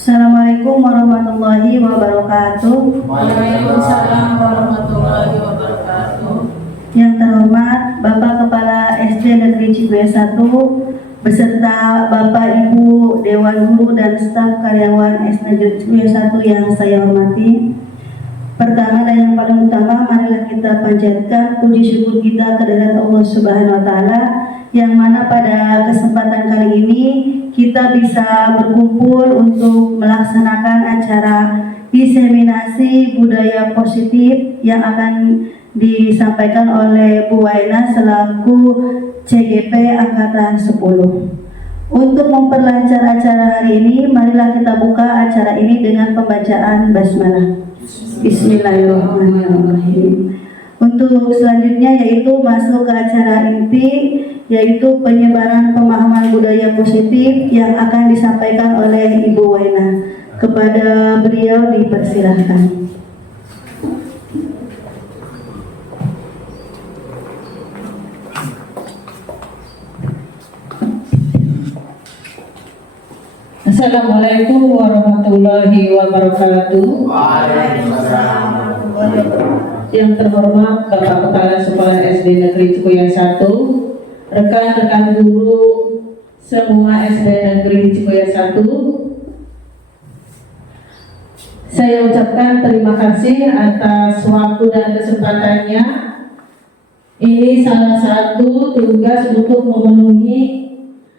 Assalamualaikum warahmatullahi wabarakatuh. Waalaikumsalam warahmatullahi wabarakatuh. Yang terhormat Bapak Kepala SD Negeri Cikuya 1 beserta Bapak Ibu Dewan Guru dan staf karyawan SD Negeri Cikuya 1 yang saya hormati. Pertama dan yang paling utama, marilah kita panjatkan puji syukur kita kehadirat Allah Subhanahu wa taala yang mana pada kesempatan kali ini kita bisa berkumpul untuk melaksanakan acara diseminasi budaya positif yang akan disampaikan oleh Bu Waina selaku CGP Angkatan 10. Untuk memperlancar acara hari ini, marilah kita buka acara ini dengan pembacaan basmalah. Bismillahirrahmanirrahim. Untuk selanjutnya yaitu masuk ke acara inti, yaitu penyebaran pemahaman budaya positif yang akan disampaikan oleh Ibu Waina. Kepada beliau dipersilahkan. Assalamualaikum warahmatullahi wabarakatuh. Waalaikumsalam warahmatullahi wabarakatuh. Yang terhormat Bapak Kepala Sekolah SD Negeri Cikuya 1, rekan-rekan guru semua SD Negeri Cikuya 1, saya ucapkan terima kasih atas waktu dan kesempatannya. Ini salah satu tugas untuk memenuhi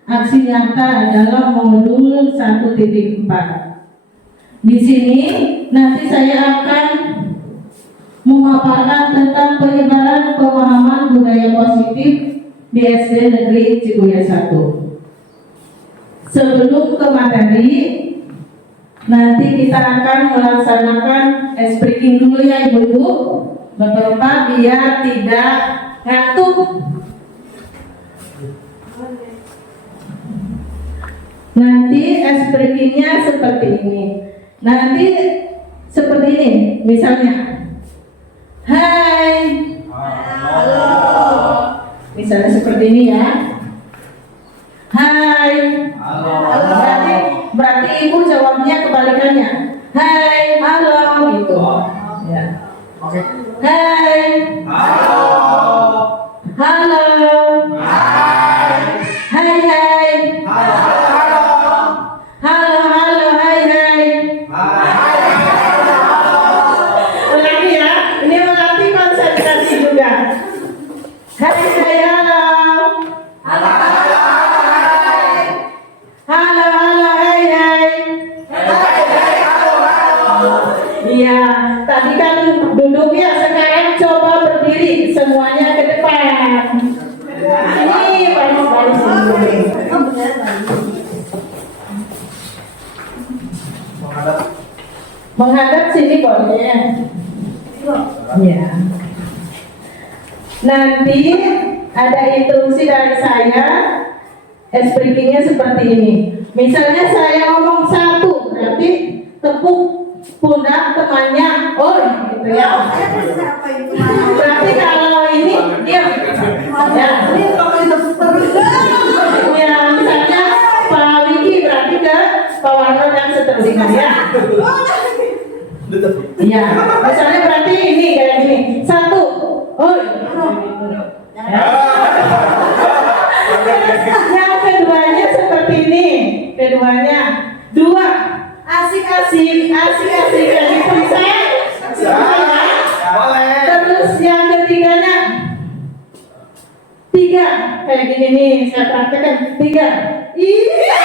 aksi nyata dalam modul 1.4. Di sini nanti saya akan memaparkan tentang penyebaran pemahaman budaya positif di SD Negeri Cikuya 1. Sebelum ke materi, nanti kita akan melaksanakan speaking dulu ya Ibu-ibu, Bapak-bapak, biar tidak ngantuk. Nanti speakingnya seperti ini. Nanti seperti ini, misalnya, hai, Halo. misalnya seperti ini ya. Hai. Halo. Berarti ibu jawabnya kebalikannya. Hai, halo gitu. Ya. Hai. Halo. Halo. Hai hai. Halo. Halo halo hai hai. Ulangi ya. Ini berarti konsentrasi juga. Hai hai halo. Halo halo hai hai. Iya, tadi kan duduk ya, sekarang coba berdiri semuanya ke depan. Ini baris-baris ini. Menghadap sini boleh. Ya. Nanti ada instruksi dari saya. Speakingnya seperti ini. Misalnya saya ngomong satu, berarti tepuk pundak temannya, oh gitu ya. Berarti kalau ini diam. Ya. Ya, misalnya Pak Wiki berarti ke Pak Warno dan seterusnya ya. Iya, misalnya berarti ini kayak gini. Satu, oh. Ya. Yang keduanya seperti ini. Keduanya, dua, asik-asik kayak gitu bisa. Terus yang ketiganya, tiga, kayak gini nih, saya praktekkan. Tiga, iya.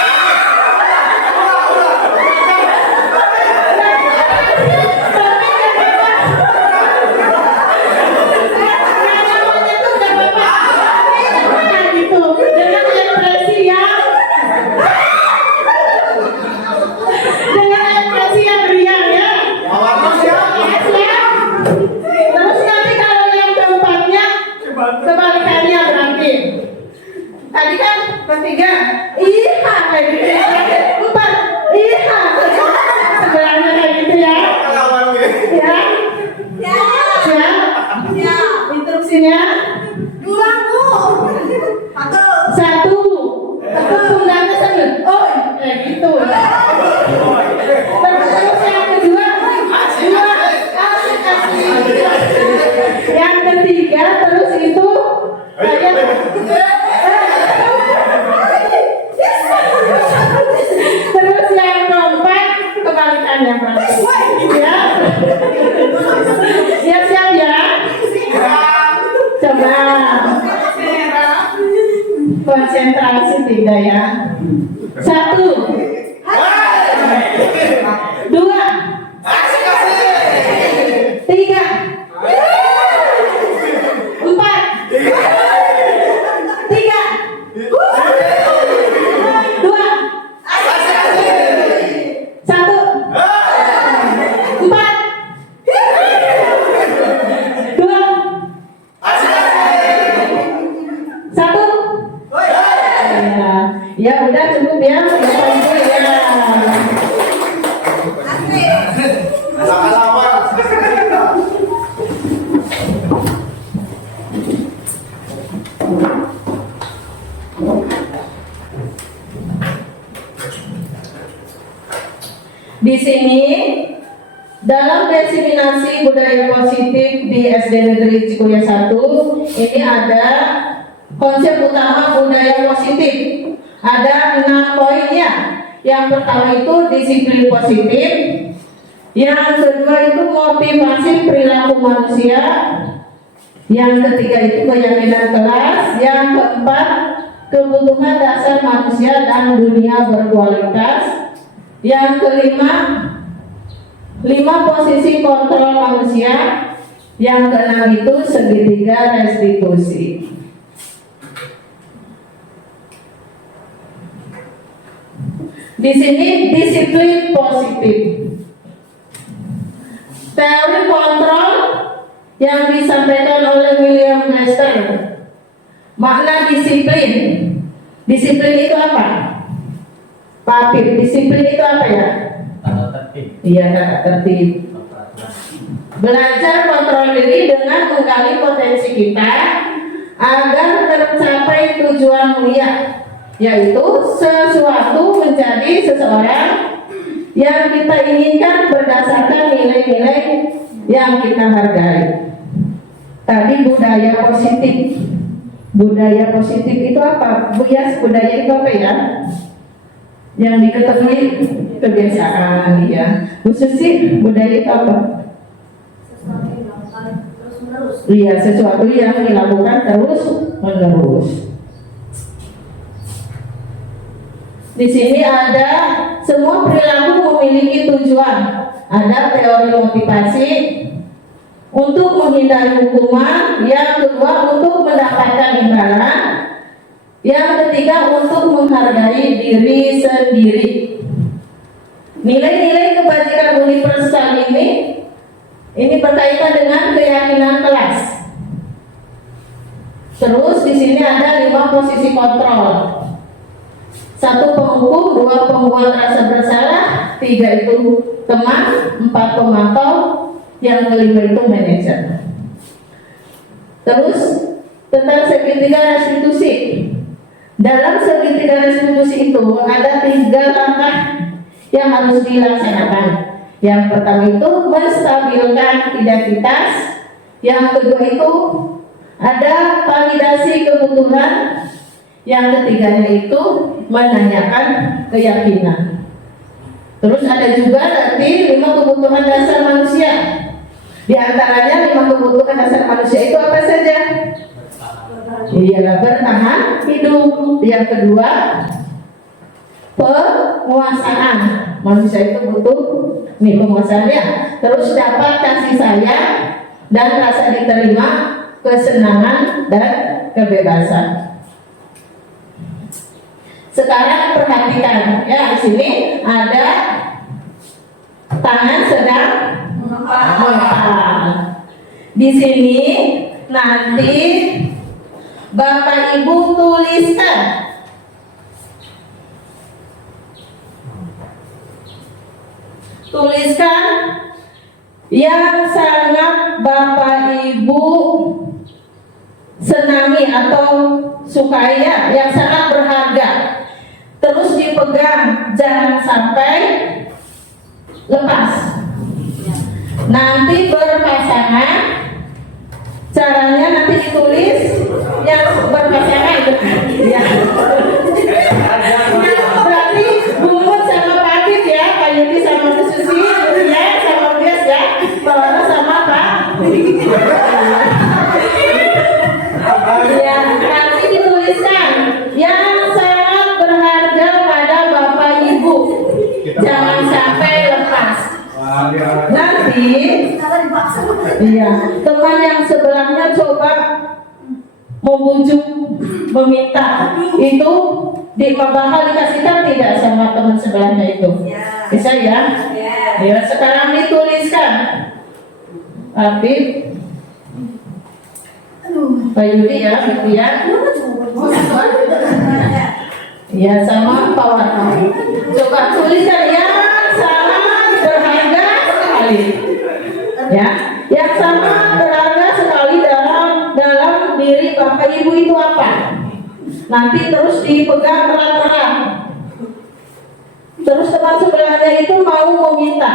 Kebalikannya berarti. Tadi kan bertiga. Iya. silakan yang praktis. Ya. Siap-siap ya. Coba konsentrasi tidak ya. 1, 2, 3, 4, 3, 2, 1, 4, 2, 1. Ya udah cukup ya. Di sini dalam diseminasi budaya positif di SD Negeri Cikuya 1 ini ada konsep utama budaya positif. Ada 6 poinnya. Yang pertama itu disiplin positif. Yang kedua itu motivasi perilaku manusia. Yang ketiga itu keyakinan kelas. Yang keempat kebutuhan dasar manusia dan dunia berkualitas. Yang kelima 5 posisi kontrol manusia. Yang keenam itu segitiga restitusi. Di sini disiplin positif. Teori kontrol yang disampaikan oleh William Lester. Makna disiplin. Disiplin itu apa? Pak Apip, disiplin itu apa ya? Tata tertib. Iya, tata tertib. Belajar kontrol diri dengan menggali potensi kita agar tercapai tujuan mulia, yaitu sesuatu menjadi seseorang yang kita inginkan berdasarkan nilai-nilai yang kita hargai. Tadi budaya positif. Budaya positif itu apa? Budaya itu apa ya? Yang diketahui kebiasaan ya. Khusus sih budaya itu apa? Sesuatu yang dilakukan terus-menerus. Iya, sesuatu yang dilakukan terus-menerus. Di sini ada semua perilaku memiliki tujuan. Ada teori motivasi untuk menghindari hukuman, yang kedua untuk mendapatkan imbalan, yang ketiga untuk menghargai diri sendiri. Nilai-nilai kebajikan universal ini berkaitan dengan keyakinan kelas. Terus di sini ada 5 posisi kontrol. 1 penghukum, 2 pembuat rasa bersalah, 3 itu teman, 4 pemantau, yang kelima itu manajer. Terus tentang segitiga restitusi. Dalam segitiga restitusi itu ada 3 langkah yang harus dilaksanakan. Yang pertama itu menstabilkan identitas. Yang kedua itu ada validasi kebutuhan. Yang ketiganya itu menanyakan keyakinan. Terus ada juga nanti 5 kebutuhan dasar manusia. Di antaranya 5 kebutuhan dasar manusia itu apa saja? Ialah bertahan hidup. Yang kedua, penguasaan. Manusia itu butuh penguasaannya. Terus dapat kasih sayang dan rasa diterima, kesenangan dan kebebasan. Sekarang perhatikan ya, di sini ada tangan sedang mengepal. Di sini nanti Bapak Ibu tuliskan yang sangat Bapak Ibu senangi atau sukai ya, yang sangat berharga. Terus dipegang, jangan sampai lepas. Nanti berpasangan, caranya nanti ditulis yang berpasangan ya. Berarti Bumut sama Pak Apip ya, Pak Yudi sama Bu Susi. Nanti, iya, teman yang sebelahnya coba membujuk, meminta, itu bakal dikasihkan tidak sama teman sebelahnya itu? Bisa ya? Ya, sekarang dituliskan. Aktif. Pak Yudi ya, gitu ya. Ya, sama Pak Warno. Coba tuliskan yang sangat berharga sekali. Ya, yang sangat berharga sekali dalam diri Bapak Ibu itu apa? Nanti terus dipegang erat-erat. Terus teman sebelahnya itu mau meminta.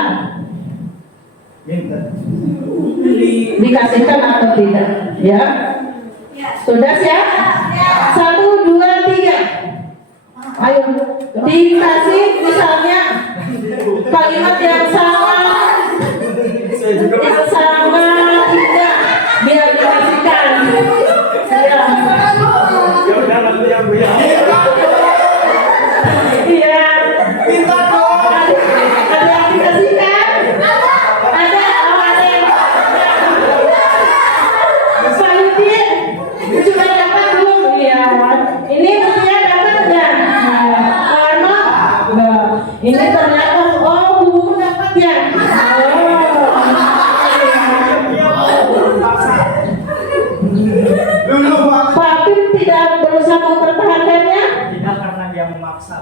Dikasihkan atau tidak? Ya. Sudah siap? 1, 2, 3. Ayo. Dikasih misalnya kalimat yang sangat indah, biar dikasihkan. Ya. Iya. Ada yang dikasihkan? Ada yang Pak Yudi sudah dapat belum? Iya. Ini buktinya dapat nggak? Karena ini ternyata buku dapat ya. Pak Apip tidak berusaha mempertahankannya? Tidak, karena dia memaksa.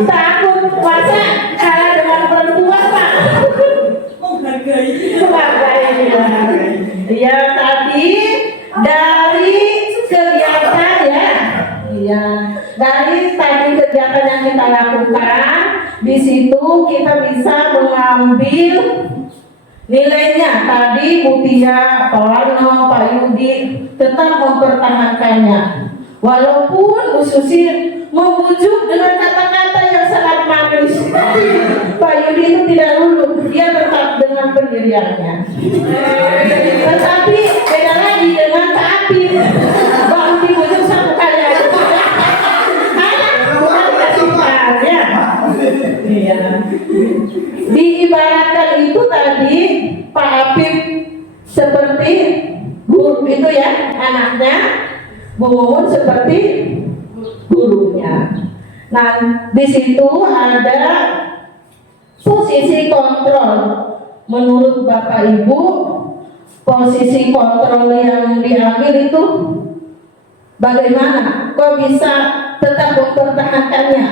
Takut puasa kalah dengan perempuan Pak. Ya tadi dari kegiatan ya, iya dari tadi kegiatan yang kita lakukan di situ kita bisa mengambil nilainya. Tadi Bu Tia, Pak Warno, Pak Yudi tetap mempertahankannya, walaupun Bu Susi membujuk dengan kata-kata yang sangat manis. Pak Yudi itu tidak luluh, dia tetap dengan pendiriannya. Tetapi beda lagi dengan Pak Apip, baru dibujuk satu kali aja. Bukan dikasihkan ya. Iya. Diibaratkan itu tadi Pak Apip seperti guru itu ya, anaknya, Bu Mumun seperti gurunya. Nah, di situ ada posisi kontrol. Menurut Bapak Ibu, posisi kontrol yang diambil itu bagaimana? Kok bisa tetap mempertahankannya?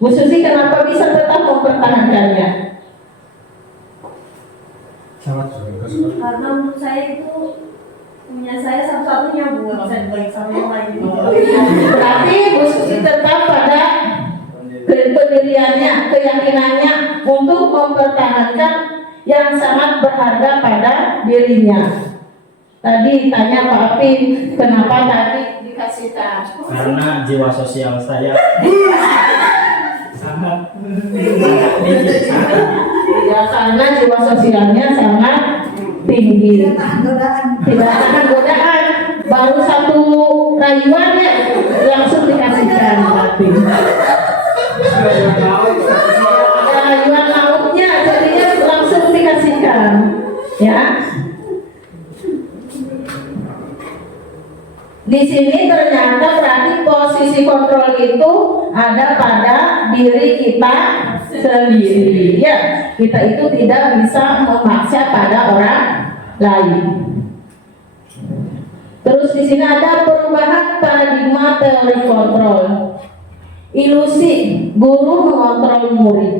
Bu Susi kenapa bisa tetap mempertahankannya? Karena menurut saya itu punya saya satu-satunya Bu, saya baik sama yang lain. Berarti Bu Susi tetap pada pendiriannya, keyakinannya untuk mempertahankan yang sangat berharga pada dirinya. Tadi tanya Pak Apip, kenapa tadi dikasihkan? Karena jiwa sosial saya sangat tinggi. Ya, karena jiwa sosialnya sangat tinggi. Tidak tahan godaan. Baru satu rayuan ya langsung dikasihkan Pak Apip. Ada rayuan lautnya, jadinya langsung dikasihkan. Ya. Di sini ternyata berarti posisi kontrol itu ada pada diri kita sendiri. Ya, kita itu tidak bisa memaksa pada orang lain. Terus di sini ada perubahan paradigma teori kontrol. Ilusi guru mengontrol murid.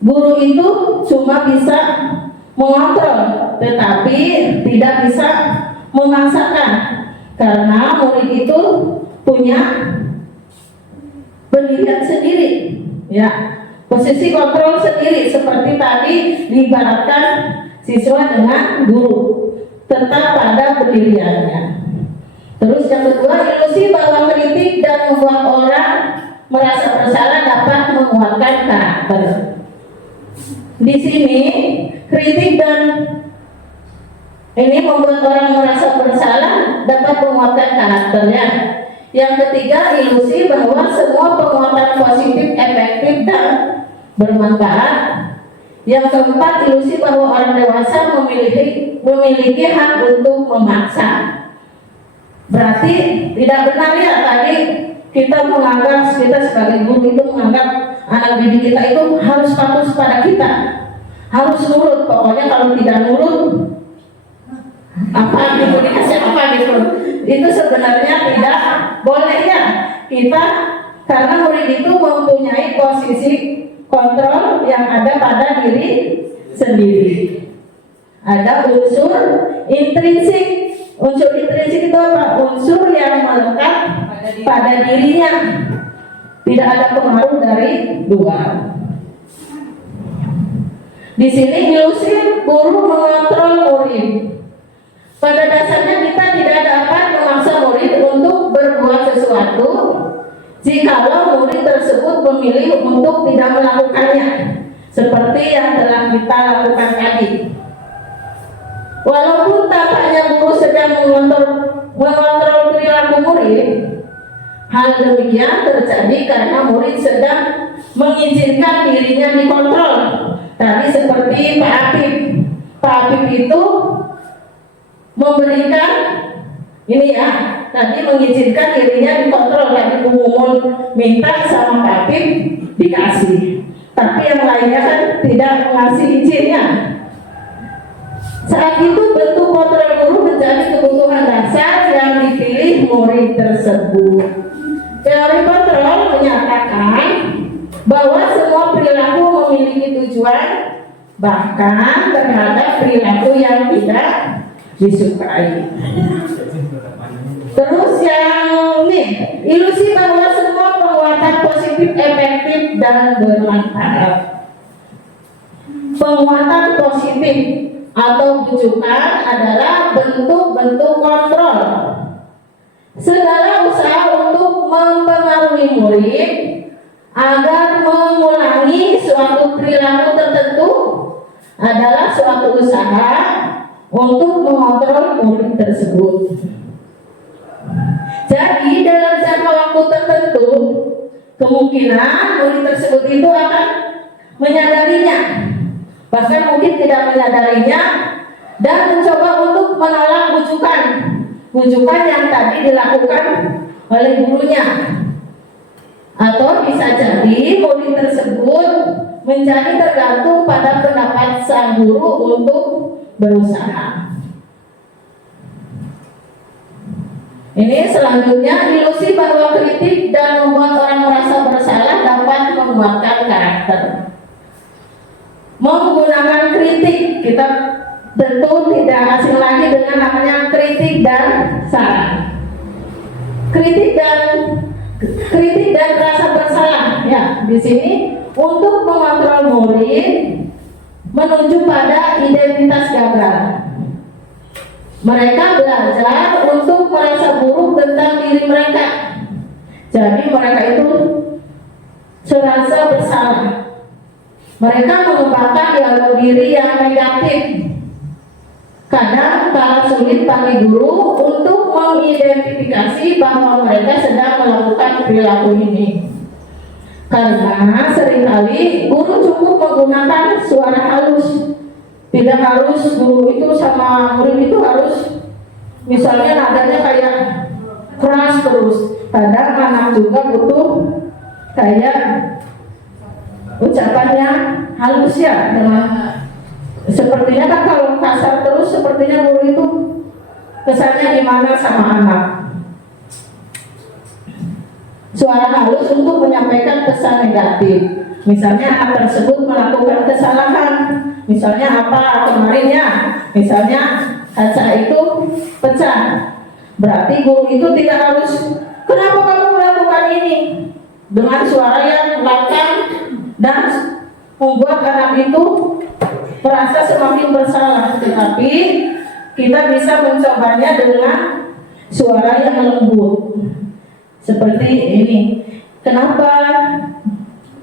Guru itu cuma bisa mengontrol, tetapi tidak bisa memaksakan. Karena murid itu punya pendirian sendiri, ya, posisi kontrol sendiri. Seperti tadi diibaratkan siswa dengan guru, tetap pada pendiriannya. Terus yang kedua, ilusi bahwa kritik dan membuat orang merasa bersalah dapat menguatkan karakter. Di sini kritik dan ini membuat orang merasa bersalah dapat menguatkan karakternya. Yang ketiga, ilusi bahwa semua penguatan positif efektif dan bermanfaat. Yang keempat, ilusi bahwa orang dewasa memiliki hak untuk memaksa. Berarti tidak benar ya tadi kita sebagai guru itu menganggap anak didik kita itu harus patuh pada kita, harus nurut. Pokoknya kalau tidak nurut apa gitu dikasih apa gitu. Itu sebenarnya tidak boleh ya. Kita karena murid itu mempunyai posisi kontrol yang ada pada diri sendiri. Ada unsur intrinsik. Unsur intrinsik itu apa? Unsur yang melekat pada dirinya, tidak ada pengaruh dari luar. Di sini ilusi guru mengontrol murid. Pada dasarnya kita tidak dapat memaksa murid untuk berbuat sesuatu jikalau murid tersebut memilih untuk tidak melakukannya, seperti yang telah kita lakukan tadi. Walaupun tampaknya guru sedang mengontrol perilaku murid, hal demikian terjadi karena murid sedang mengizinkan dirinya dikontrol. Tadi seperti Pak Apip. Pak Apip itu memberikan ini ya, tadi mengizinkan dirinya dikontrol. Tadi Bu Mumun minta sama Pak Apip dikasih, tapi yang lainnya kan tidak mengasih izinnya. Saat itu bentuk kontrol guru menjadi kebutuhan dasar yang dipilih murid tersebut. Teori kontrol menyatakan bahwa semua perilaku memiliki tujuan, bahkan terhadap perilaku yang tidak disukai. Terus yang ini, ilusi bahwa semua penguatan positif efektif dan bermanfaat. Penguatan positif atau bujukan adalah bentuk-bentuk kontrol. Segala usaha untuk mempengaruhi murid agar mengulangi suatu perilaku tertentu adalah suatu usaha untuk mengontrol murid tersebut. Jadi dalam jangka waktu tertentu kemungkinan murid tersebut itu akan menyadarinya, bahkan mungkin tidak menyadarinya, dan mencoba untuk menolak bujukan yang tadi dilakukan oleh gurunya. Atau bisa jadi murid tersebut menjadi tergantung pada pendapat sang guru untuk berusaha. Ini selanjutnya, ilusi bahwa kritik dan membuat orang merasa bersalah dapat menguatkan karakter. Menggunakan kritik, kita tentu tidak asing lagi dengan namanya kritik dan saran. Kritik dan rasa bersalah ya di sini untuk mengontrol murid menuju pada identitas gagal. Mereka belajar untuk merasa buruk tentang diri mereka. Jadi mereka itu serasa bersalah. Mereka mengembangkan dialog diri yang negatif. Kadang kala sulit bagi guru untuk mengidentifikasi bahwa mereka sedang melakukan perilaku ini. Karena seringkali guru cukup menggunakan suara halus. Tidak harus guru itu sama murid itu harus misalnya nadanya kayak keras terus. Kadang anak juga butuh kayak ucapannya halus ya, dengan sepertinya kan kalau kasar terus sepertinya guru itu kesannya gimana sama anak. Suara halus untuk menyampaikan pesan negatif. Misalnya anak tersebut melakukan kesalahan, misalnya apa kemarinnya, misalnya kaca itu pecah. Berarti guru itu tidak harus, kenapa kamu melakukan ini? Dengan suara yang lantang dan membuat anak itu merasa semakin bersalah. Tetapi kita bisa mencobanya dengan suara yang lembut seperti ini. Kenapa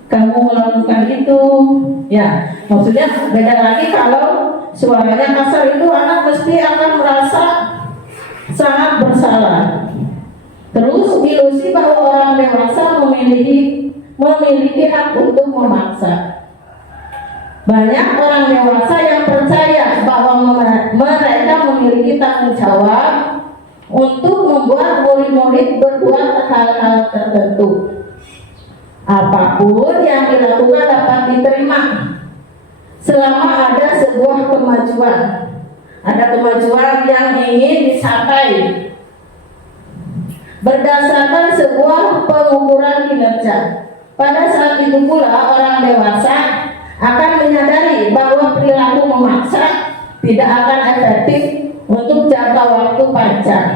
kamu melakukan itu? Ya, maksudnya beda lagi kalau suaranya kasar, itu anak mesti akan merasa sangat bersalah. Terus ilusi bahwa orang dewasa memiliki hak untuk memaksa. Banyak orang dewasa yang percaya bahwa mereka memiliki tanggung jawab untuk membuat murid-murid berbuat hal-hal tertentu. Apapun yang dilakukan dapat diterima selama ada sebuah kemajuan. Ada kemajuan yang ingin dicapai berdasarkan sebuah pengukuran kinerja. Pada saat itu pula orang dewasa akan menyadari bahwa perilaku memaksa tidak akan efektif untuk jangka waktu panjang.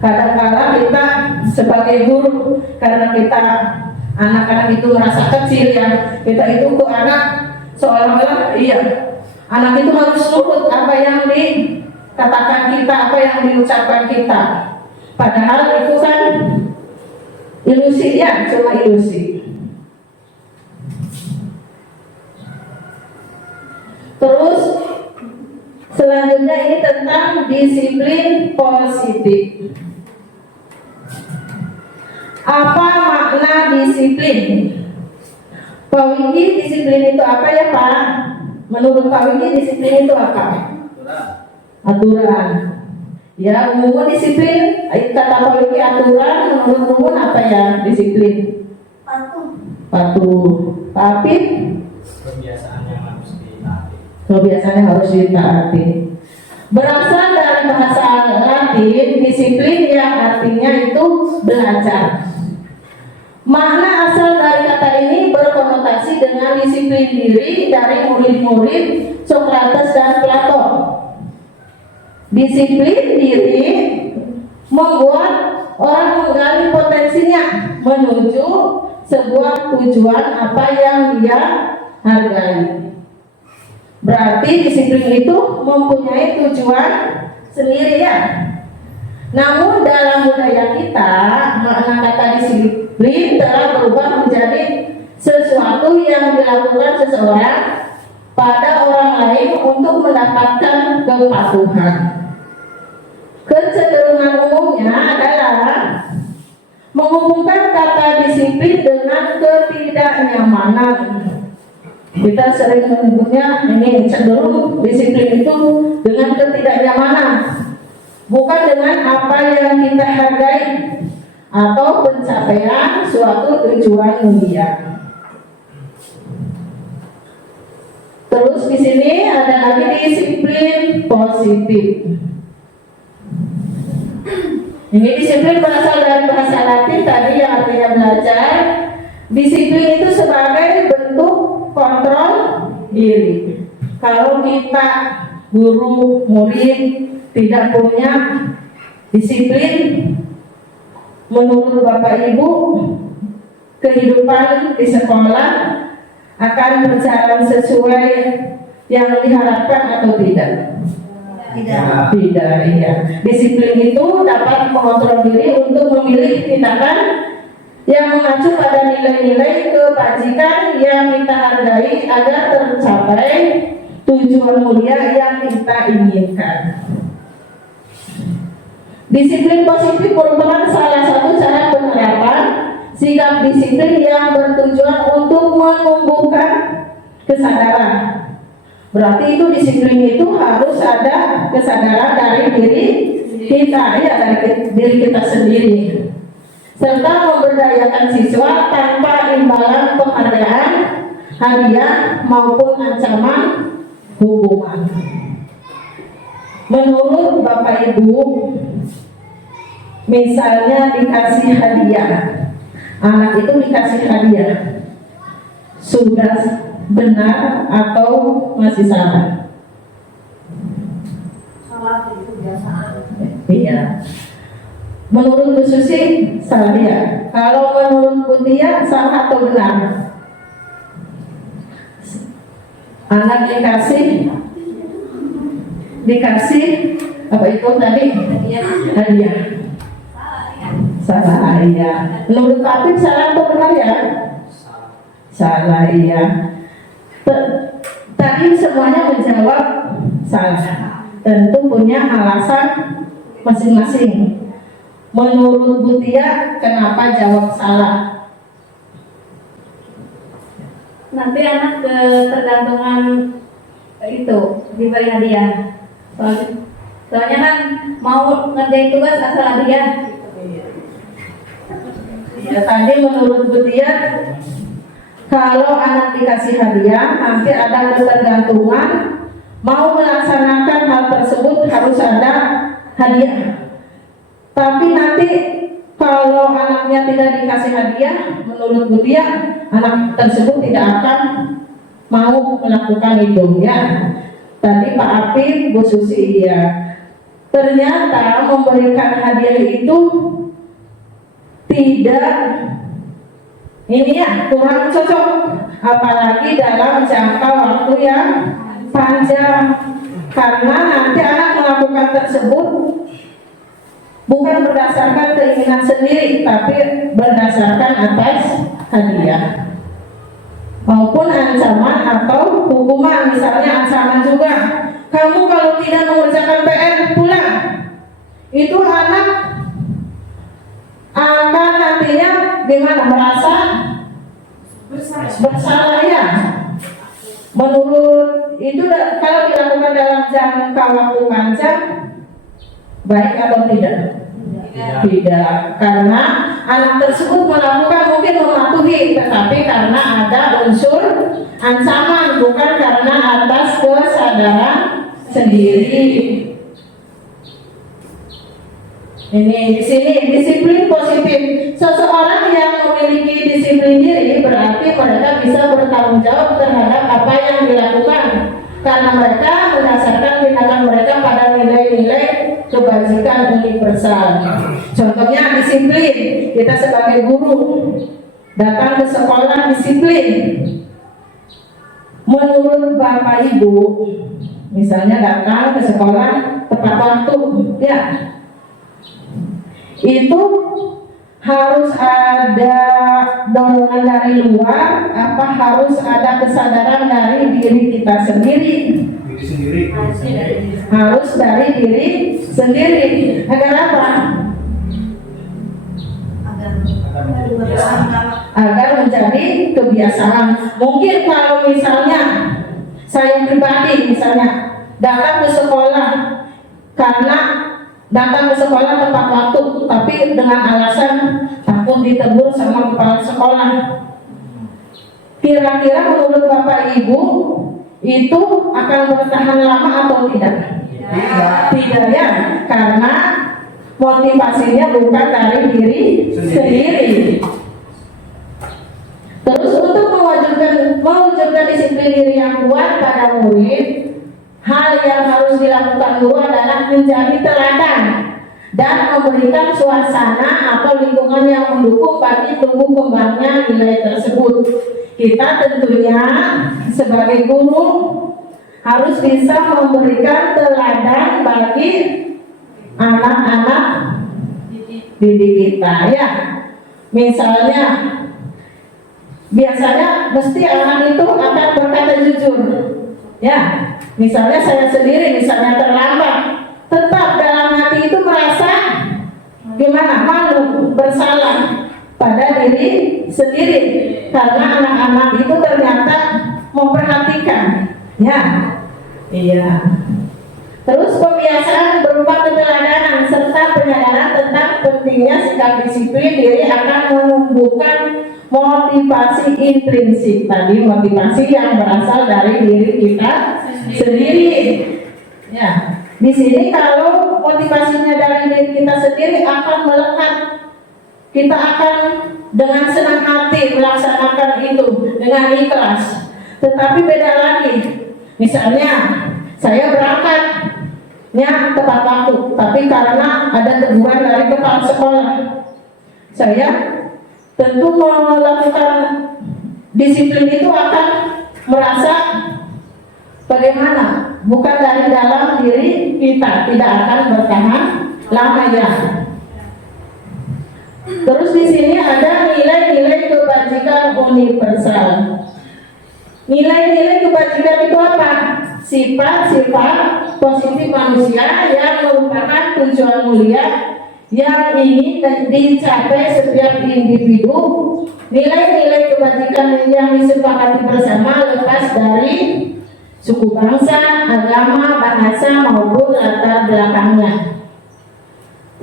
Kadang-kala kita sebagai guru, karena kita anak-anak itu merasa kecil ya, kita itu ke anak seolah-olah iya, anak itu harus nurut apa yang dikatakan kita, apa yang diucapkan kita. Padahal itu kan ilusi ya, cuma ilusi. Terus selanjutnya ini tentang disiplin positif. Apa makna disiplin? Pak Wiki, disiplin itu apa ya Pak? Menurut Pak Wiki, disiplin itu apa? Aturan. Ya, umum disiplin. Kata Pak Wiki aturan, menurut umum apa ya disiplin? Patuh. Tapi Kebiasaan yang harus ditaati. kebiasaannya harus ditaati. Berasal dari bahasa Latin, disiplin yang artinya itu belajar. Makna asal dari kata ini berkonotasi dengan disiplin diri dari murid-murid Sokrates dan Plato. Disiplin diri membuat orang menggali potensinya menuju sebuah tujuan apa yang dia hargai. Berarti disiplin itu mempunyai tujuan sendiri ya. Namun dalam budaya kita, makna kata disiplin telah berubah menjadi sesuatu yang dilakukan seseorang pada orang lain untuk mendapatkan kepatuhan. Kecenderungan umumnya adalah menghubungkan kata disiplin dengan ketidaknyamanan. Kita sering menyebutnya ini cenderung disiplin itu dengan ketidaknyamanan, bukan dengan apa yang kita hargai atau pencapaian suatu tujuan mulia. Terus di sini ada lagi disiplin positif. Ini disiplin berasal dari bahasa Latin tadi yang artinya belajar. Disiplin itu sebagai bentuk kontrol diri. Kalau kita guru murid tidak punya disiplin, menurut Bapak Ibu kehidupan di sekolah akan berjalan sesuai yang diharapkan atau tidak? Tidak, iya. Disiplin itu dapat mengontrol diri untuk memilih tindakan yang mengacu pada nilai-nilai kebajikan yang kita hargai agar tercapai tujuan mulia yang kita inginkan. Disiplin positif merupakan salah satu cara penerapan sikap disiplin yang bertujuan untuk menumbuhkan kesadaran. Berarti itu disiplin itu harus ada kesadaran dari diri kita, ya, dari diri kita sendiri, serta memberdayakan siswa tanpa imbalan penghargaan, hadiah maupun ancaman hukuman. Menurut Bapak Ibu, misalnya dikasih hadiah, anak itu dikasih hadiah, sudah benar atau masih salah? Salah itu kebiasaan. Iya. Menurut Bu Susi salah ya. Kalau menurut Bu Tia salah atau benar? Anak dikasih apa itu tadi? Hadiah. Salah iya. Menurut Papip salah atau benar ya? Salah iya. Tadi semuanya menjawab salah. Tentu punya alasan masing-masing. Menurut Butia, kenapa jawab salah? Nanti anak ketergantungan itu diberi hadiah. Soalnya kan mau ngerjain tugas asal hadiah. Ya, tadi menurut Butia, kalau anak dikasih hadiah, nanti ada ketergantungan, mau melaksanakan hal tersebut harus ada hadiah. Tapi nanti kalau anaknya tidak dikasih hadiah, menurut Butia, anak tersebut tidak akan mau melakukan itu. Ya, tadi Pak Apip, Bu Susi, ya. Ternyata memberikan hadiah itu tidak, ini ya, kurang cocok, apalagi dalam jangka waktu yang panjang, karena nanti anak melakukan tersebut bukan berdasarkan keinginan sendiri, tapi berdasarkan atas hadiah maupun ancaman atau hukuman. Misalnya ancaman juga, kamu kalau tidak mengerjakan PR pulang, itu anak akan nantinya gimana, merasa bersalah ya. Menurut itu kalau dilakukan dalam jangka waktu panjang, baik atau tidak? Tidak, karena anak tersebut melakukan mungkin mematuhi, tetapi karena ada unsur ancaman, bukan karena atas kesadaran sendiri. Ini di sini disiplin positif. Seseorang yang memiliki disiplin diri berarti mereka bisa bertanggung jawab terhadap apa yang dilakukan, karena mereka mendasarkan tindakan mereka pada nilai-nilai kebajikan universal. Contohnya disiplin. Kita sebagai guru datang ke sekolah disiplin. Menurut Bapak Ibu, misalnya datang ke sekolah tepat waktu, ya, itu harus ada dorongan dari luar, apa harus ada kesadaran dari diri kita sendiri? Harus dari diri sendiri. Agar apa? Agar menjadi kebiasaan. Mungkin kalau misalnya saya pribadi misalnya datang ke sekolah karena datang ke sekolah tepat waktu, tapi dengan alasan takut ditegur sama kepala sekolah. Kira-kira menurut Bapak Ibu itu akan bertahan lama atau tidak? Tidak ya, karena motivasinya bukan dari diri sendiri. Terus untuk mewujudkan disiplin diri yang kuat pada murid, hal yang harus dilakukan guru adalah menjadi teladan dan memberikan suasana atau lingkungan yang mendukung bagi tumbuh kembangnya nilai tersebut. Kita tentunya sebagai guru harus bisa memberikan teladan bagi anak-anak didik kita ya. Misalnya biasanya mesti anak itu akan berkata jujur ya. Misalnya saya sendiri misalnya terlambat, tetap dalam hati itu merasa gimana, malu, bersalah pada diri sendiri, karena anak-anak itu ternyata memperhatikan ya. Iya. Terus pembiasaan berupa keteladanan serta penyadaran tentang pentingnya sikap disiplin diri akan menumbuhkan motivasi intrinsik, tadi motivasi yang berasal dari diri kita sendiri. Ya, di sini kalau motivasinya dari diri kita sendiri akan melekat, kita akan dengan senang hati melaksanakan itu dengan ikhlas. Tetapi beda lagi, misalnya saya berangkatnya tepat waktu, tapi karena ada teguran dari kepala sekolah, saya tentu melakukan disiplin itu akan merasa bagaimana, bukan dari dalam diri kita, tidak akan bertahan lama ya. Terus di sini ada nilai-nilai kebajikan universal. Nilai-nilai kebajikan itu apa? Sifat-sifat positif manusia yang merupakan tujuan mulia yang ingin dicapai setiap individu, nilai-nilai kebajikan yang disepakati bersama lepas dari suku bangsa, agama, bahasa maupun latar belakangnya.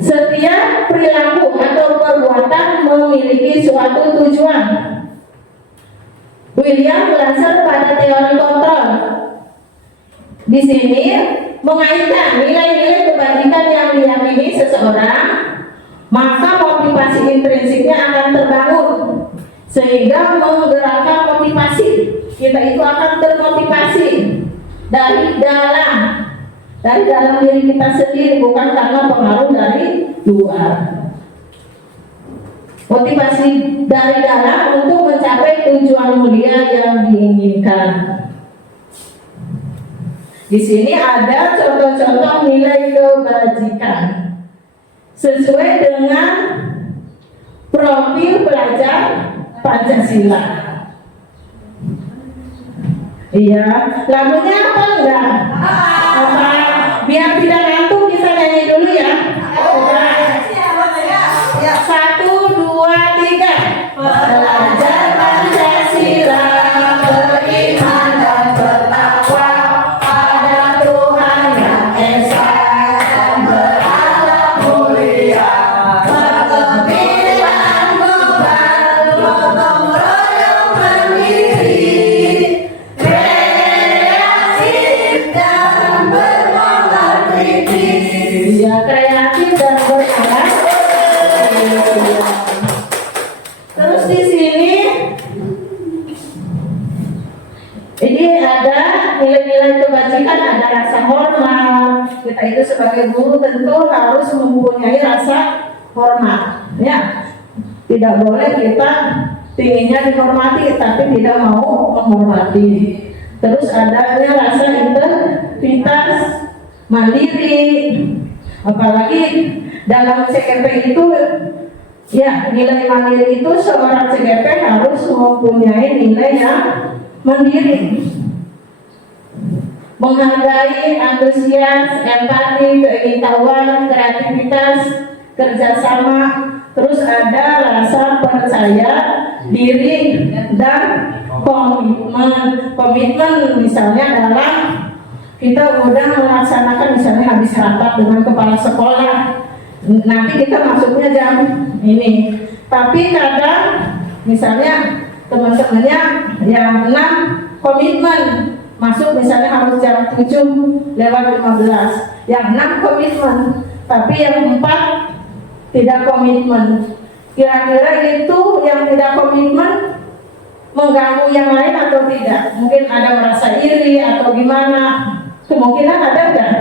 Setiap perilaku atau perbuatan memiliki suatu tujuan. William belajar pada teori kontrol. Di sini mengaitkan nilai-nilai kebajikan yang diyakini seseorang, maka motivasi intrinsiknya akan terbangun sehingga menggerakkan motivasi. Kita itu akan termotivasi dari dalam diri kita sendiri, bukan karena pengaruh dari luar. Motivasi dari dalam untuk mencapai tujuan mulia yang diinginkan. Di sini ada contoh-contoh nilai kebajikan sesuai dengan profil pelajar Pancasila. Iya, lagunya apa enggak? Apa? Biar tidak ngantuk kita nyanyi dulu ya. 1, 2, 3. Pelajar Pancasila beriman dan bertakwa pada Tuhan yang esa dan berakhlak mulia, bergembira membantu, gotong royong mandiri, kreatif dan bermoral kritis. Ya, kreatif dan bermoral. Terus di sini ini ada nilai-nilai kebajikan, ada rasa hormat. Kita itu sebagai guru tentu harus mempunyai rasa hormat, ya. Tidak boleh kita inginnya dihormati tapi tidak mau menghormati. Terus adanya rasa integritas, mandiri, apalagi dalam CGP itu, ya, nilai mandiri itu seorang CGP harus mempunyai nilai yang mandiri, menghargai, antusias, empati, keingintahuan, kreativitas, kerjasama. Terus ada rasa percaya diri dan komitmen misalnya dalam kita udah melaksanakan, misalnya habis rapat dengan kepala sekolah, nanti kita masuknya jam ini, tapi kadang misalnya teman-temannya yang 6 komitmen masuk, misalnya harus jam 7:15, yang 6 komitmen tapi yang 4 tidak komitmen. Kira-kira itu yang tidak komitmen mengganggu yang lain atau tidak? Mungkin ada merasa iri atau gimana? Kemungkinan ada enggak?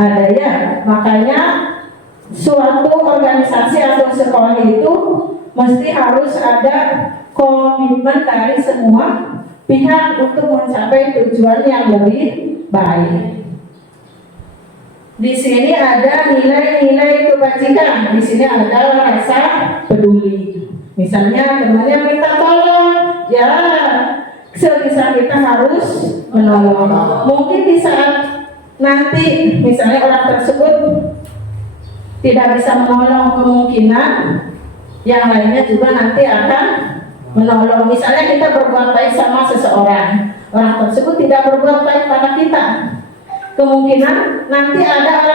Ada, ya. Makanya suatu organisasi atau sekolah itu mesti harus ada komitmen dari semua pihak untuk mencapai tujuan yang lebih baik. Di sini ada nilai-nilai kebajikan. Di sini ada rasa peduli. Misalnya temannya minta tolong, ya sebisa kita harus menolong. Mungkin di saat nanti misalnya orang tersebut tidak bisa menolong, kemungkinan yang lainnya juga nanti akan menolong. Misalnya kita berbuat baik sama seseorang, orang tersebut tidak berbuat baik pada kita, kemungkinan nanti ada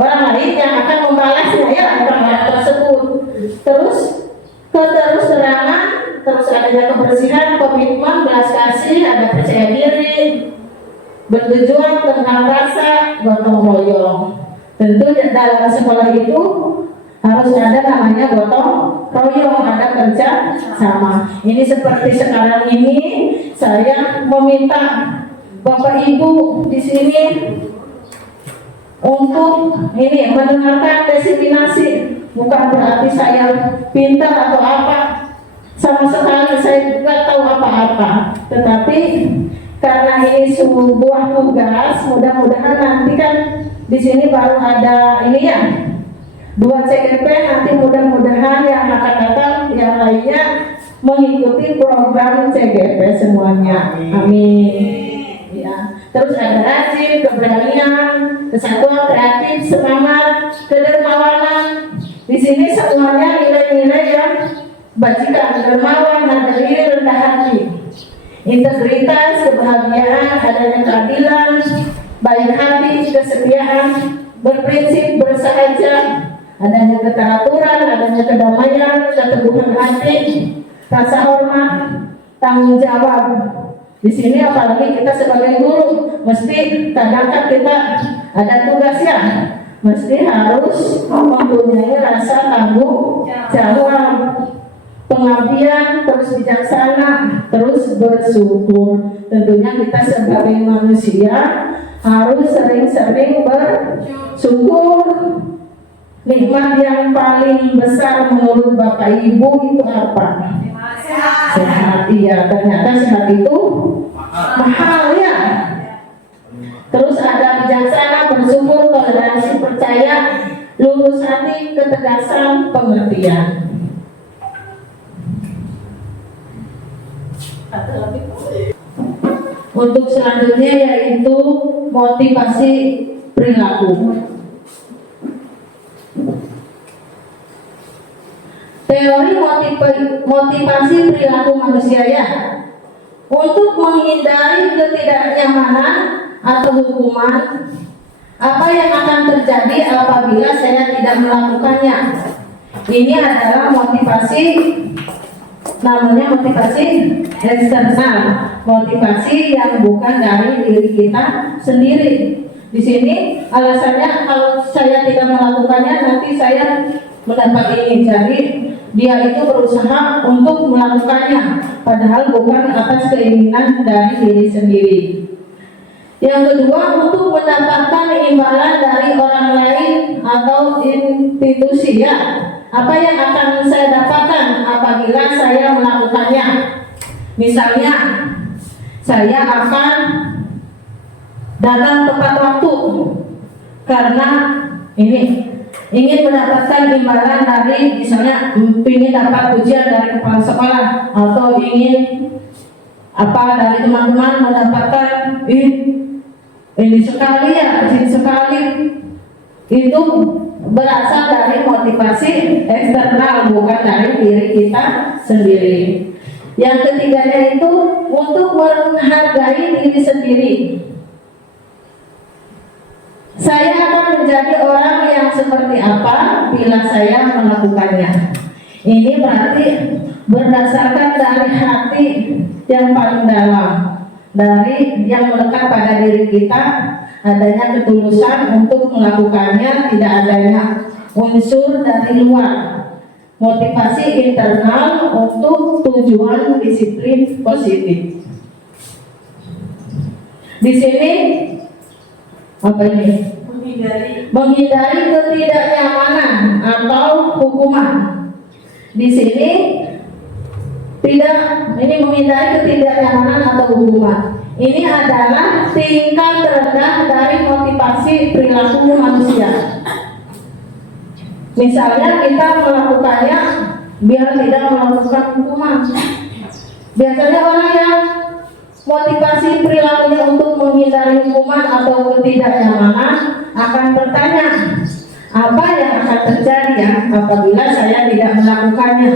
orang lain yang akan membalasnya, ya, orang tersebut. Terus keterus-terangan, terus adanya kebersihan, komitmen, belas kasih, ada percaya diri, bertujuan, tentang rasa, gotong royong. Tentu dalam sekolah itu harus ada namanya gotong royong, ada kerja sama. Ini seperti sekarang ini saya meminta Bapak Ibu di sini untuk ini mendengarkan desiminasi. Bukan berarti saya pintar atau apa, sama sekali saya juga tahu apa-apa. Tetapi karena ini sebuah tugas, mudah-mudahan nanti kan di sini baru ada ini, ya, 2 CGP, nanti mudah-mudahan yang akan datang yang lainnya mengikuti program CGP semuanya. Amin. Ya. Terus ada rajin, keberanian, kesatuan, kreatif, semangat, kedermawanan. Di sini semuanya nilai-nilai yang bajikan, dermawan, harga diri, rendah hati, integritas, kebahagiaan, adanya keadilan, baik hati, kesetiaan, berprinsip, bersahaja, adanya keteraturan, adanya kedamaian, keteguhan hati, rasa hormat, tanggung jawab. Di sini apalagi kita sebagai guru, mesti kadang-kadang kita ada tugasnya, mesti harus mempunyai rasa tanggung jawab, pengabdian, terus bijaksana, terus bersyukur. Tentunya kita sebagai manusia harus sering-sering bersyukur. Nikmat yang paling besar menurut Bapak Ibu itu apa? Sehat. Iya, ternyata sehat itu mahal ya. Terus ada bijaksana, bersyukur, toleransi, percaya, lurus hati, ketegasan, pengertian. Untuk selanjutnya yaitu motivasi perilaku. Teori motivasi perilaku manusia ya, untuk menghindari ketidaknyamanan atau hukuman, apa yang akan terjadi apabila saya tidak melakukannya. Ini adalah motivasi, namanya motivasi eksternal, motivasi yang bukan dari diri kita sendiri. Di sini alasannya kalau saya tidak melakukannya nanti saya mendapat ini. Jadi dia itu berusaha untuk melakukannya, padahal bukan atas keinginan dari diri sendiri. Yang kedua, untuk mendapatkan imbalan dari orang lain atau institusi ya. Apa yang akan saya dapatkan apabila saya melakukannya? Misalnya, saya akan datang tepat waktu karena ini ingin mendapatkan imbalan dari, misalnya ingin dapat ujian dari kepala sekolah, atau ingin dari teman-teman mendapatkan ini sekali ya, kecil sekali. Itu berasal dari motivasi eksternal, bukan dari diri kita sendiri. Yang ketiganya itu untuk menghargai diri sendiri. Saya akan menjadi orang yang seperti apa bila saya melakukannya. Ini berarti berdasarkan dari hati yang paling dalam, dari yang melekat pada diri kita, adanya ketulusan untuk melakukannya, tidak adanya unsur dari luar. Motivasi internal untuk tujuan disiplin positif. Di sini apa ini? Menghindari ketidaknyamanan atau hukuman. Di sini ini menghindari ketidaknyamanan atau hukuman. Ini adalah tingkat terendah dari motivasi perilaku manusia. Misalnya kita melakukannya biar tidak melakukan hukuman. Biasanya orang yang motivasi perilakunya untuk menghindari hukuman atau ketidaknyamanan akan bertanya, apa yang akan terjadi ya apabila saya tidak melakukannya?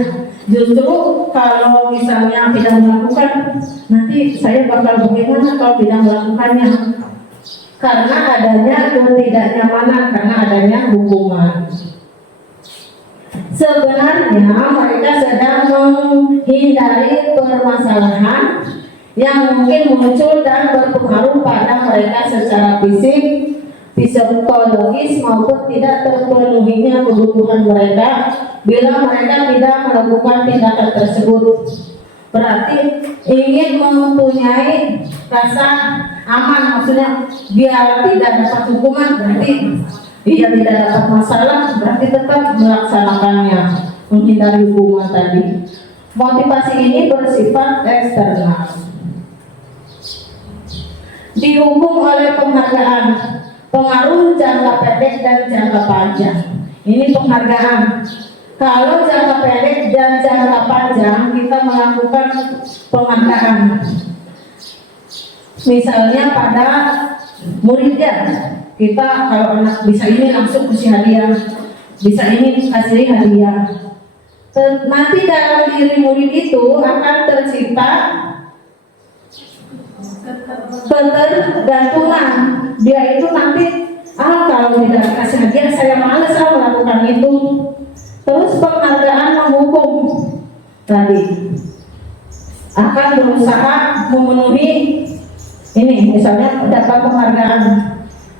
Justru kalau misalnya tidak melakukan, nanti saya bakal bagaimana kalau tidak melakukannya? Karena adanya ketidaknyamanan, karena adanya hukuman. Sebenarnya mereka sedang menghindari permasalahan yang mungkin muncul dan berpengaruh pada mereka secara fisik, psikologis maupun tidak terpenuhinya kebutuhan mereka bila mereka tidak melakukan tindakan tersebut. Berarti ingin mempunyai rasa aman, maksudnya biar tidak dapat hukuman, berarti ia tidak dapat masalah, berarti tetap melaksanakannya, menghindari hukuman tadi. Motivasi ini bersifat eksternal, dihubung oleh penghargaan, pengaruh jangka pendek dan jangka panjang. Ini penghargaan. Kalau jangka pendek dan jangka panjang kita melakukan penghargaan. Misalnya pada muridnya, kita kalau anak bisa ini langsung kasih hadiah. bisa ini kasih hadiah. Nanti dalam diri murid itu akan tercipta ketergantungan. Dia itu nanti, kalau tidak kasih hadiah saya malas melakukan itu. Terus penghargaan menghukum tadi akan berusaha memenuhi ini, misalnya dapat penghargaan.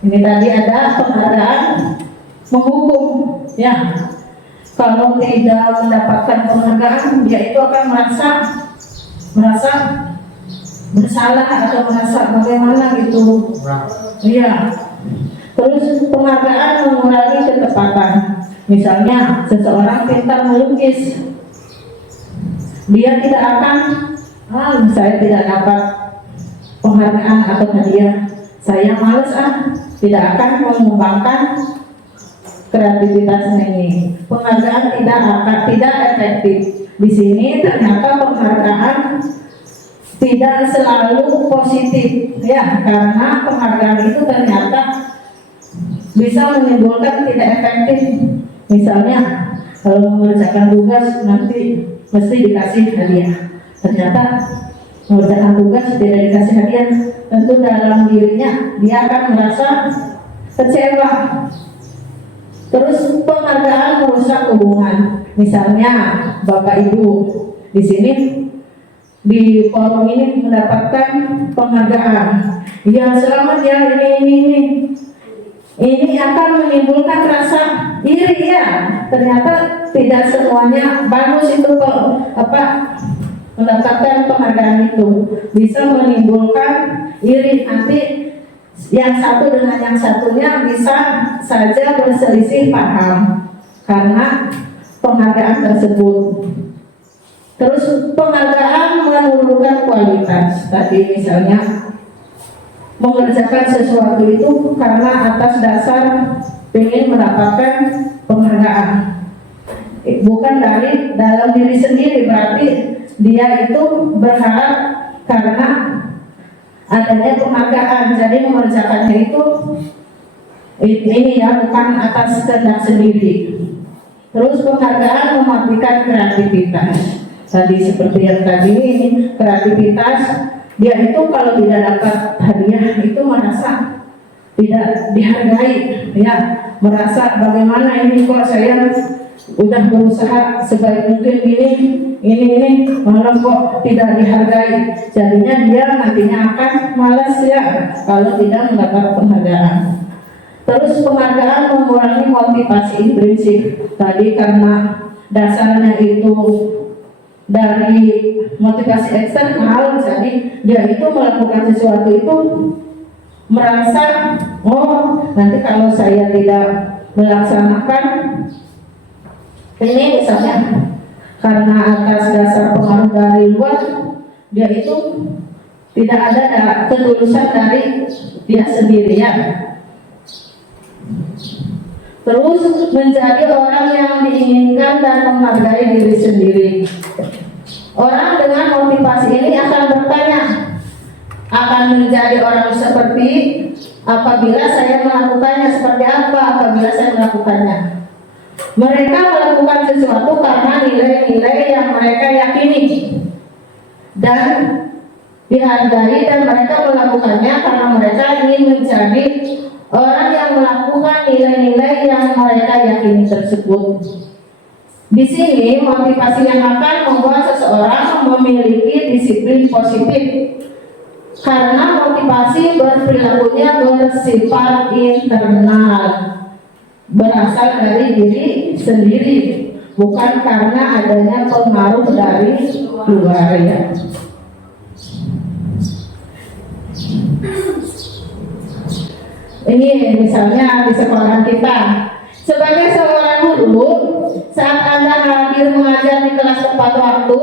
Ini tadi ada penghargaan menghukum, ya. Kalau tidak mendapatkan penghargaan, dia itu akan merasa bersalah atau merasa bagaimana gitu. Iya. Terus penghargaan mengurangi ketepatan. Misalnya seseorang pintar melukis, dia tidak akan, saya tidak dapat penghargaan atau hadiah, saya males tidak akan mengembangkan kreativitasnya ini. Penghargaan tidak efektif. Di sini ternyata penghargaan tidak selalu positif, ya, karena penghargaan itu ternyata bisa menimbulkan tidak efektif. Misalnya kalau mengerjakan tugas nanti mesti dikasih hadiah, ternyata mengerjakan tugas tidak dikasih hadiah, tentu dalam dirinya dia akan merasa kecewa. Terus penghargaan merusak hubungan. Misalnya Bapak Ibu di sini di forum ini mendapatkan penghargaan, ya selamat ya ini akan menimbulkan rasa iri, ya. Ternyata tidak semuanya bagus itu mendapatkan penghargaan itu, bisa menimbulkan iri. Nanti yang satu dengan yang satunya bisa saja berselisih paham karena penghargaan tersebut. Terus penghargaan menurunkan kualitas. Tadi misalnya mengerjakan sesuatu itu karena atas dasar ingin mendapatkan penghargaan, bukan dari dalam diri sendiri. Berarti dia itu berharap karena adanya penghargaan, jadi mengerjakannya itu ini ya, bukan atas kehendak sendiri. Terus penghargaan mematikan kreativitas. Tadi seperti yang tadi ini, kreativitas dia itu kalau tidak dapat hadiah itu merasa tidak dihargai, ya, merasa bagaimana ini kok saya udah berusaha sebaik mungkin ini malah kok tidak dihargai. Jadinya dia nantinya akan malas, ya, kalau tidak mendapat penghargaan. Terus penghargaan mengurangi motivasi intrinsik. Tadi karena dasarnya itu dari motivasi eksternal, jadi dia itu melakukan sesuatu itu merasa, oh nanti kalau saya tidak melaksanakan ini, misalnya karena atas dasar pengaruh dari luar, dia itu tidak ada ketulusan dari dia sendiri, ya. Terus menjadi orang yang diinginkan dan menghargai diri sendiri. Orang dengan motivasi ini akan bertanya, akan menjadi orang seperti apabila saya melakukannya, seperti apa apabila saya melakukannya. Mereka melakukan sesuatu karena nilai-nilai yang mereka yakini dan dihargai, dan mereka melakukannya karena mereka ingin menjadi orang yang melakukan nilai-nilai yang mereka yakini tersebut. Di sini motivasi yang akan membuat seseorang memiliki disiplin positif, karena motivasi berperilakunya bersifat internal, berasal dari diri sendiri, bukan karena adanya pengaruh dari luar, ya. Ini misalnya di sekolah kita, sebagai seorang guru, saat Anda hadir mengajar di kelas tepat waktu,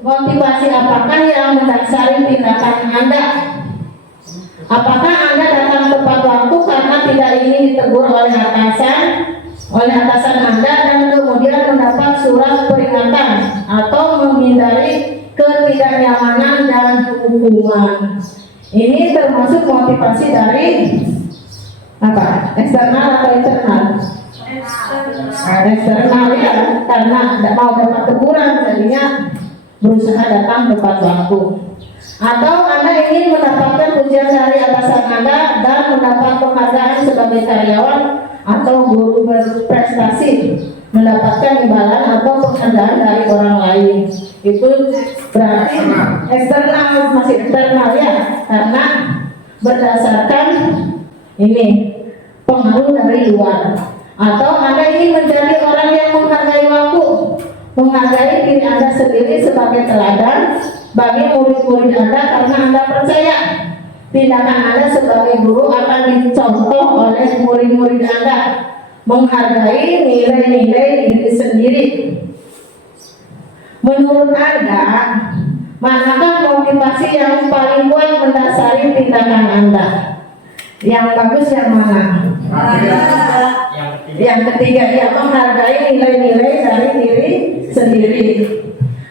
motivasi apakah yang mendasari tindakan Anda? Apakah Anda datang tepat waktu karena tidak ingin ditegur oleh atasan Anda dan kemudian mendapat surat peringatan, atau menghindari ketidaknyamanan dan hukuman? Ini termasuk motivasi dari apa? Eksternal atau internal? eksternal ya, karena tidak mau dapat teguran jadinya berusaha datang tepat waktu. Atau Anda ingin mendapatkan pujian dari atasan Anda dan mendapat penghargaan sebagai karyawan atau guru berprestasi, mendapatkan imbalan atau penghargaan dari orang lain. Itu berarti eksternal, masih eksternal ya, karena berdasarkan ini pengaruh dari luar. Atau Anda ingin menjadi orang yang menghargai waktu, menghargai diri Anda sendiri sebagai teladan bagi murid-murid Anda, karena Anda percaya tindakan Anda sebagai guru akan dicontoh oleh murid-murid Anda, menghargai nilai-nilai diri sendiri. Menurut Anda, manakah motivasi yang paling kuat mendasari tindakan Anda? Yang bagus yang mana? Yang ketiga, ya, menghargai nilai-nilai dari diri sendiri.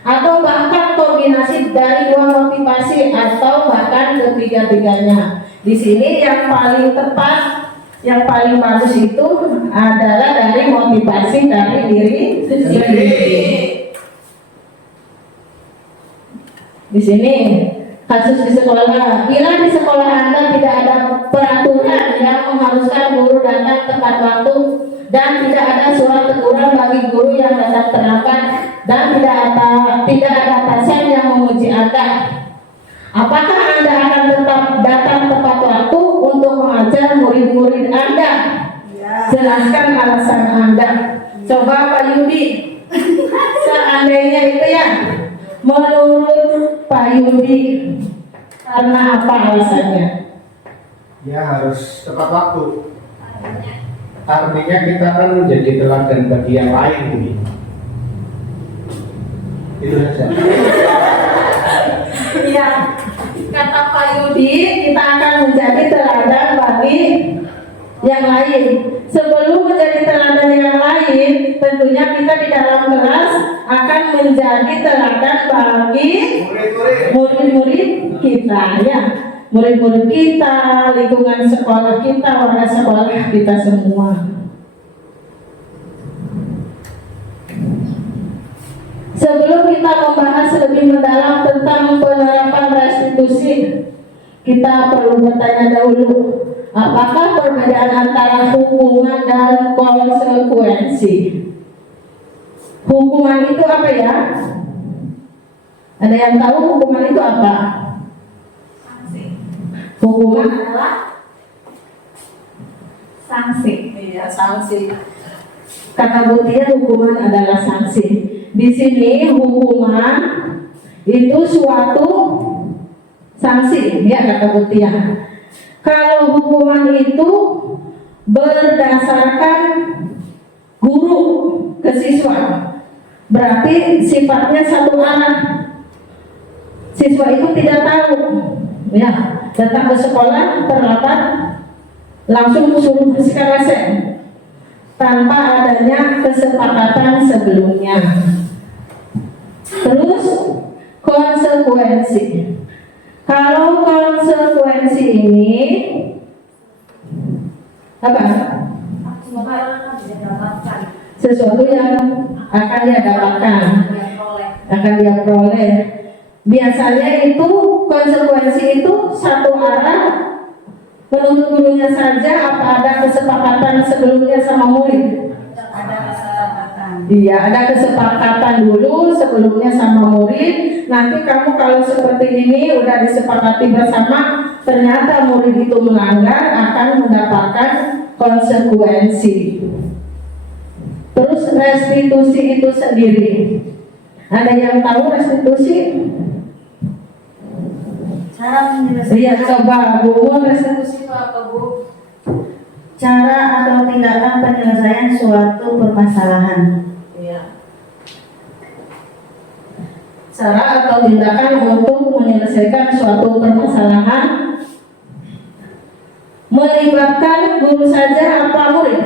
Atau bahkan kombinasi dari dua motivasi atau bahkan ketiga-tiganya. Di sini yang paling tepat, yang paling bagus itu adalah dari motivasi dari diri sendiri. Di sini kasus di sekolah, bila di sekolah Anda tidak ada peraturan yang mengharuskan guru datang tepat waktu dan tidak ada surat teguran bagi guru yang datang terlambat dan tidak ada atasan yang memuji Anda, apakah Anda akan tetap datang tepat waktu untuk mengajar murid-murid Anda? Jelaskan alasan Anda. Coba Pak Yudi, seandainya itu ya, menurut Pak Yudi, karena apa alasannya? Ya harus tepat waktu. Artinya kita kan menjadi teladan bagi yang lain ini. Itu saja. Ya, kata Pak Yudi, kita akan menjadi teladan bagi yang lain. Sebelum menjadi teladan yang lain, tentunya kita di dalam kelas akan menjadi teladan bagi murid-murid kita, ya, murid-murid kita, lingkungan sekolah kita, warga sekolah kita semua. Sebelum kita membahas lebih mendalam tentang penerapan restitusi, kita perlu bertanya dahulu, apakah perbedaan antara hukuman dan konsekuensi? Hukuman itu apa ya? Ada yang tahu hukuman itu apa? Hukuman adalah sanksi. Iya, sanksi. Kata Butia, hukuman adalah sanksi. Di sini hukuman itu suatu sanksi, ya, kata Butia. Kalau hukuman itu berdasarkan guru ke siswa, berarti sifatnya satu arah. Siswa itu tidak tahu, ya, datang ke sekolah terlambat, langsung suruh bersihkan WC tanpa adanya kesepakatan sebelumnya. Terus konsekuensi. Kalau konsekuensi ini apa? Sesuatu yang akan dia dapatkan, akan dia peroleh. Biasanya itu konsekuensi itu satu arah. Menurut gurunya saja, apa ada kesepakatan sebelumnya sama murid? Ada kesepakatan. Iya, ada kesepakatan dulu sebelumnya sama murid. Nanti kamu kalau seperti ini udah disepakati bersama, ternyata murid itu melanggar, akan mendapatkan konsekuensi. Terus restitusi itu sendiri, ada yang tahu restitusi? Cara menyelesaikan. Iya, coba Bu, restitusi itu apa, Bu? Cara atau tindakan penyelesaian suatu permasalahan. Iya. Cara atau tindakan untuk menyelesaikan suatu permasalahan melibatkan guru saja apa murid?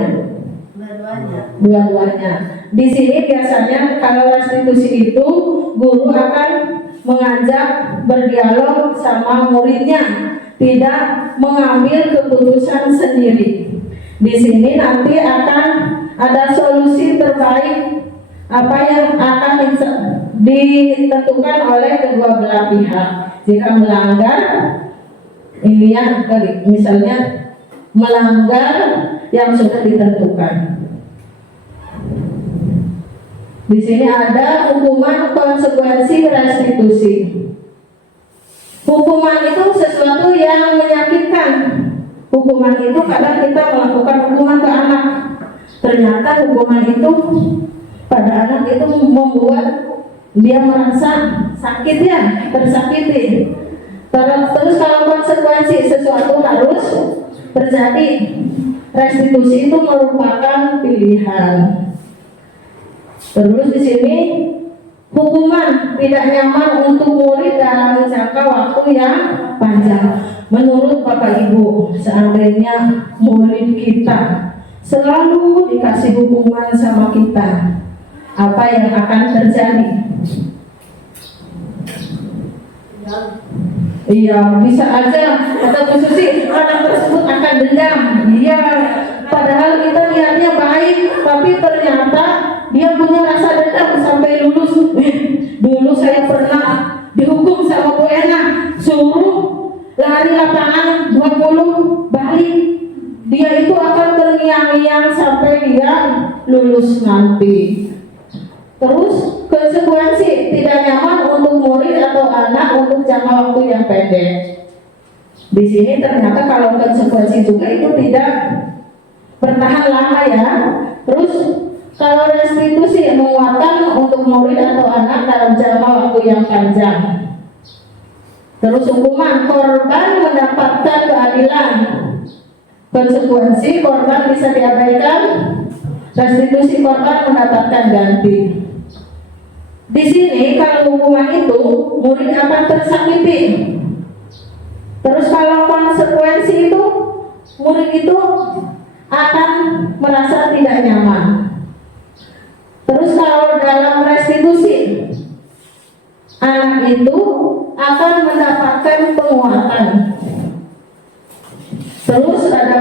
Dua-duanya. Di sini biasanya kalau restitusi itu guru akan mengajak berdialog sama muridnya, tidak mengambil keputusan sendiri. Di sini nanti akan ada solusi terbaik apa yang akan ditentukan oleh kedua belah pihak. Jika melanggar ini ya, misalnya melanggar yang sudah ditentukan. Di sini ada hukuman konsekuensi restitusi. Hukuman itu sesuatu yang menyakitkan. Hukuman itu kadang kita melakukan hukuman ke anak. Ternyata hukuman itu pada anak itu membuat dia merasa sakit ya, tersakiti. Terus kalau konsekuensi sesuatu harus terjadi. Restitusi itu merupakan pilihan. Terus di sini hukuman tidak nyaman untuk murid dalam jangka waktu yang panjang. Menurut Bapak Ibu, seandainya murid kita selalu dikasih hukuman sama kita, apa yang akan terjadi? Iya, bisa aja atau khususnya anak tersebut akan dendam. Iya, padahal kita niatnya baik, tapi ternyata dia punya rasa dendam sampai lulus. Dulu saya pernah dihukum sama Bu Ena, suruh lari lapangan 20 balik. Dia itu akan terngiang-ngiang sampai dia lulus nanti. Terus konsekuensi tidak nyaman untuk murid atau anak untuk jangka waktu yang pendek. Di sini ternyata kalau konsekuensi juga itu tidak bertahan lama ya. Terus kalau restitusi menguatkan untuk murid atau anak dalam jangka waktu yang panjang. Terus hukuman korban mendapatkan keadilan. Konsekuensi korban bisa diabaikan, restitusi korban mendapatkan ganti. Di sini kalau hukuman itu murid akan tersakiti. Terus kalau konsekuensi itu murid itu akan merasa tidak nyaman. Terus kalau dalam restitusi anak itu akan mendapatkan penguatan. Terus ada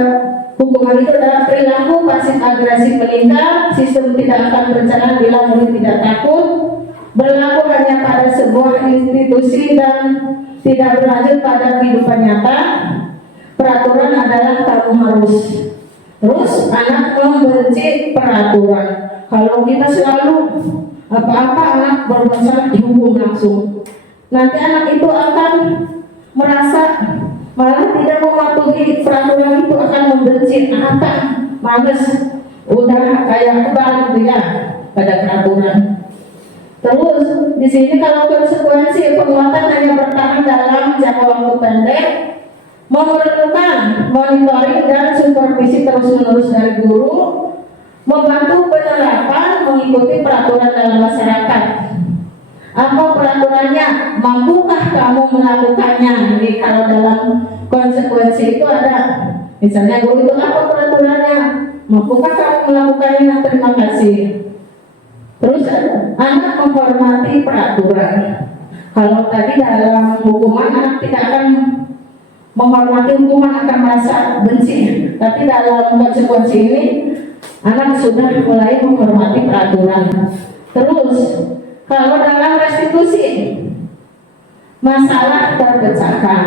hukuman itu adalah perilaku pasif agresif meningkat, sistem tidak akan berjalan bila murid tidak takut, berlaku hanya pada sebuah institusi dan tidak berlanjut pada kehidupan nyata. Peraturan adalah kamu harus. Terus anak membenci peraturan. Kalau kita selalu apa-apa anak berbuat salah dihukum langsung, nanti anak itu akan merasa malah tidak mematuhi peraturan itu, akan membenci, akan males, udah kayak kebal gitu ya pada peraturan. Terus di sini kalau konsekuensi penguatan hanya bertahan dalam jangka waktu pendek, memerlukan monitoring dan supervisi terus-menerus dari guru, membantu penerapan mengikuti peraturan dalam masyarakat. Apa peraturannya? Mampukah kamu melakukannya? Jadi kalau dalam konsekuensi itu ada, misalnya guru itu apa peraturannya? Mampukah kamu melakukannya? Terima kasih. Terus anak menghormati peraturan. Kalau tadi dalam hukuman anak tidak akan menghormati hukuman, akan merasa benci. Tapi dalam konsekuensi ini anak sudah mulai menghormati peraturan. Terus kalau dalam restitusi masalah terpecahkan,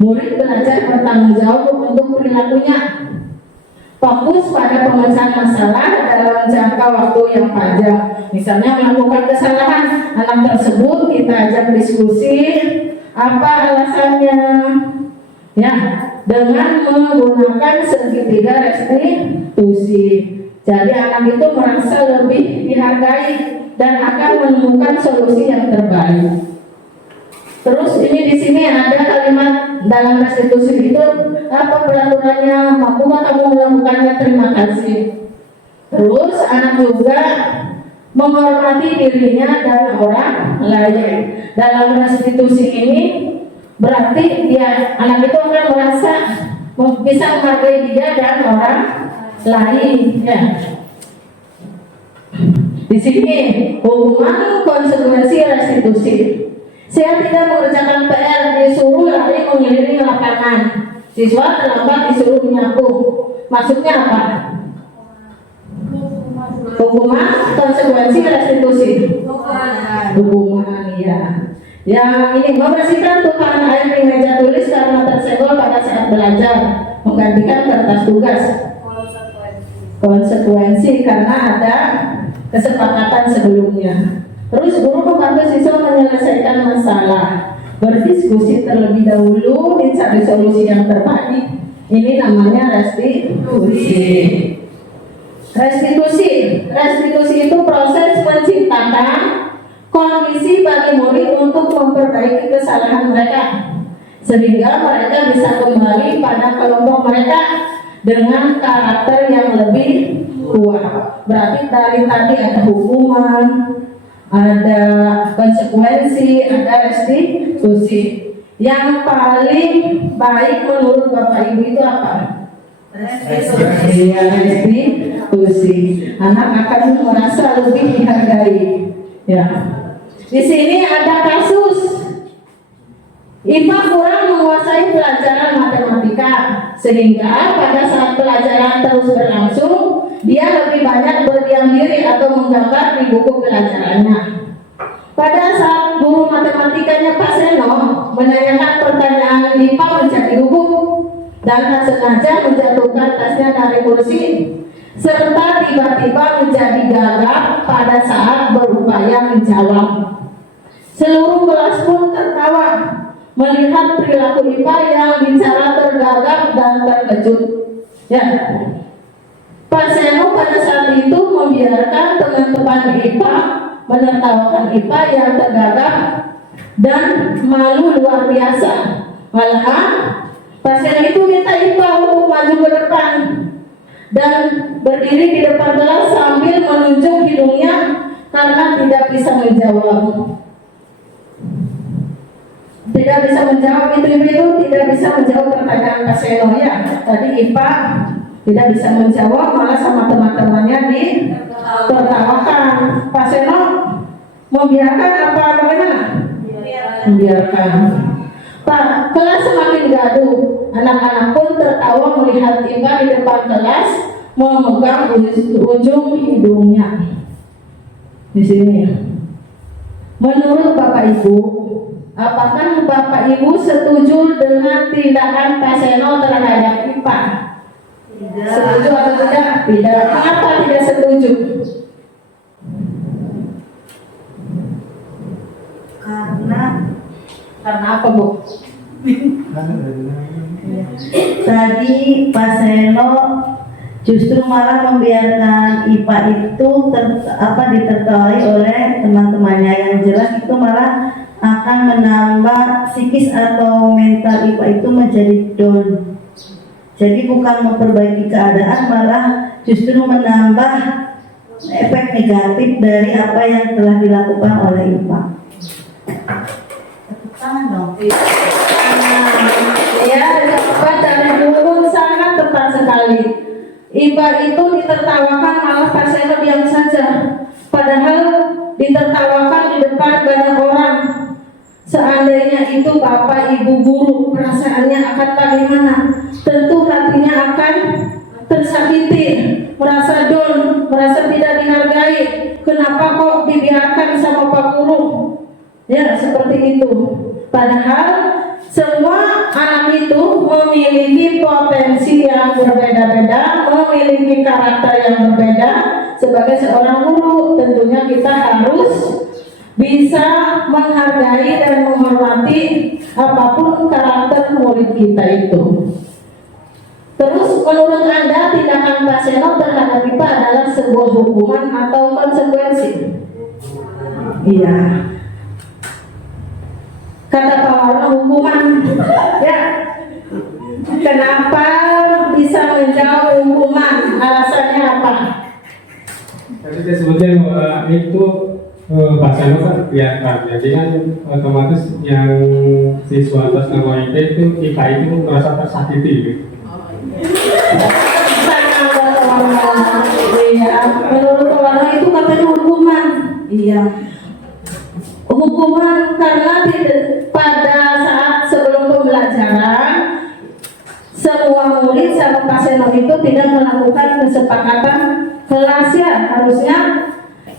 murid belajar bertanggung jawab untuk perilakunya. Fokus pada pemecahan masalah dalam jangka waktu yang panjang. Misalnya melakukan kesalahan, anak tersebut kita ajak diskusi apa alasannya, ya, dengan menggunakan segitiga restitusi. Jadi anak itu merasa lebih dihargai dan akan menemukan solusi yang terbaik. Terus ini di sini ada kalimat dalam restitusi itu apa peraturannya, mampukah kamu melakukannya, terima kasih. Terus anak juga menghormati dirinya dan orang lain. Dalam restitusi ini berarti dia anak itu akan merasa bisa menghargai dia dan orang lain. Ya. Di sini hukuman konsekuensi restitusi. Saya tidak mengerjakan PR, disuruh lari mengelilingi lapangan. Siswa terlambat disuruh menyapu. Maksudnya apa? Hukuman, konsekuensi, restitusi. Hukuman, ya. Yang ini membersihkan tumpahan air di meja tulis karena tersenggol pada saat belajar, menggantikan kertas tugas. Konsekuensi karena ada kesepakatan sebelumnya. Terus guru membantu siswa menyelesaikan masalah, berdiskusi terlebih dahulu, mencari solusi yang terbaik. Ini namanya restitusi. Restitusi itu proses menciptakan kondisi bagi murid untuk memperbaiki kesalahan mereka, sehingga mereka bisa kembali pada kelompok mereka dengan karakter yang lebih kuat. Berarti dari tadi ada hukuman, ada konsekuensi, ada restitusi. Yang paling baik menurut Bapak Ibu itu apa? Restitusi. Anak akan merasa lebih dihargai. Ya. Di sini ada kasus IPA kurang menguasai pelajaran matematika, sehingga pada saat pelajaran terus berlangsung, dia lebih banyak berdiam diri atau menggambar di buku pelajarannya. Pada saat guru matematikanya Pak Seno menanyakan pertanyaan IPA menjadi gugup dan tak sengaja menjatuhkan tasnya dari kursi, serta tiba-tiba menjadi gagap pada saat berupaya menjawab. Seluruh kelas pun tertawa melihat perilaku IPA yang bicara tergagap dan terkejut. Ya, Pak Seno pada saat itu membiarkan teman-teman IPA menertawakan IPA yang tergagap dan malu luar biasa. Malahan Pak Seno itu minta IPA untuk maju ke depan dan berdiri di depan kelas sambil menunjuk hidungnya karena tidak bisa menjawab. Tidak bisa menjawab itu tidak bisa menjawab pertanyaan Pak Seno, ya. Tadi IPA tidak bisa menjawab, malah sama teman-temannya ditertawakan. Pak Seno membiarkan apa bagaimana? Membiarkan. Pak, kelas semakin gaduh. Anak-anak pun tertawa melihat IPA di depan kelas memegang ujung hidungnya. Di sini. Menurut Bapak Ibu, apakah Bapak Ibu setuju dengan tindakan Pak Seno terhadap IPA? Tidak. Setuju atau tidak? Tidak. Kenapa tidak setuju? Karena apa, Bu? Tadi Pak Seno justru malah membiarkan IPA itu ditertawai oleh teman-temannya, yang jelas itu malah akan menambah psikis atau mental IPA itu menjadi down. Jadi bukan memperbaiki keadaan, malah justru menambah efek negatif dari apa yang telah dilakukan oleh IPA. Tangan dong. Ya, jawaban dari guru sangat tepat sekali. IPA itu ditertawakan, malah Pak Seno diam saja. Padahal ditertawakan di depan banyak orang. Seandainya itu Bapak Ibu guru, perasaannya akan bagaimana? Tentu hatinya akan tersakiti, merasa down, merasa tidak dihargai. Kenapa kok dibiarkan sama Pak Guru? Ya, seperti itu. Padahal semua anak itu memiliki potensi yang berbeda-beda, memiliki karakter yang berbeda. Sebagai seorang guru, tentunya kita harus bisa menghargai dan menghormati apapun karakter murid kita itu. Terus menurut Anda tindakan Pak Seno terhadap IPA adalah sebuah hukuman atau konsekuensi? Iya. Kata Pak Warno hukuman. Ya. Kenapa bisa menjauh hukuman? Alasannya apa? Tadi saya sebutkan bahwa itu Pak Seno kan kelihatan, jadi kan otomatis yang siswa atas nama itu IPA itu merasa tersakiti gitu. Iya, menurut Pak Warno itu katanya hukuman. Iya. Hukuman karena pada saat sebelum pembelajaran semua murid sama Pak Seno itu tidak melakukan kesepakatan kelas ya, harusnya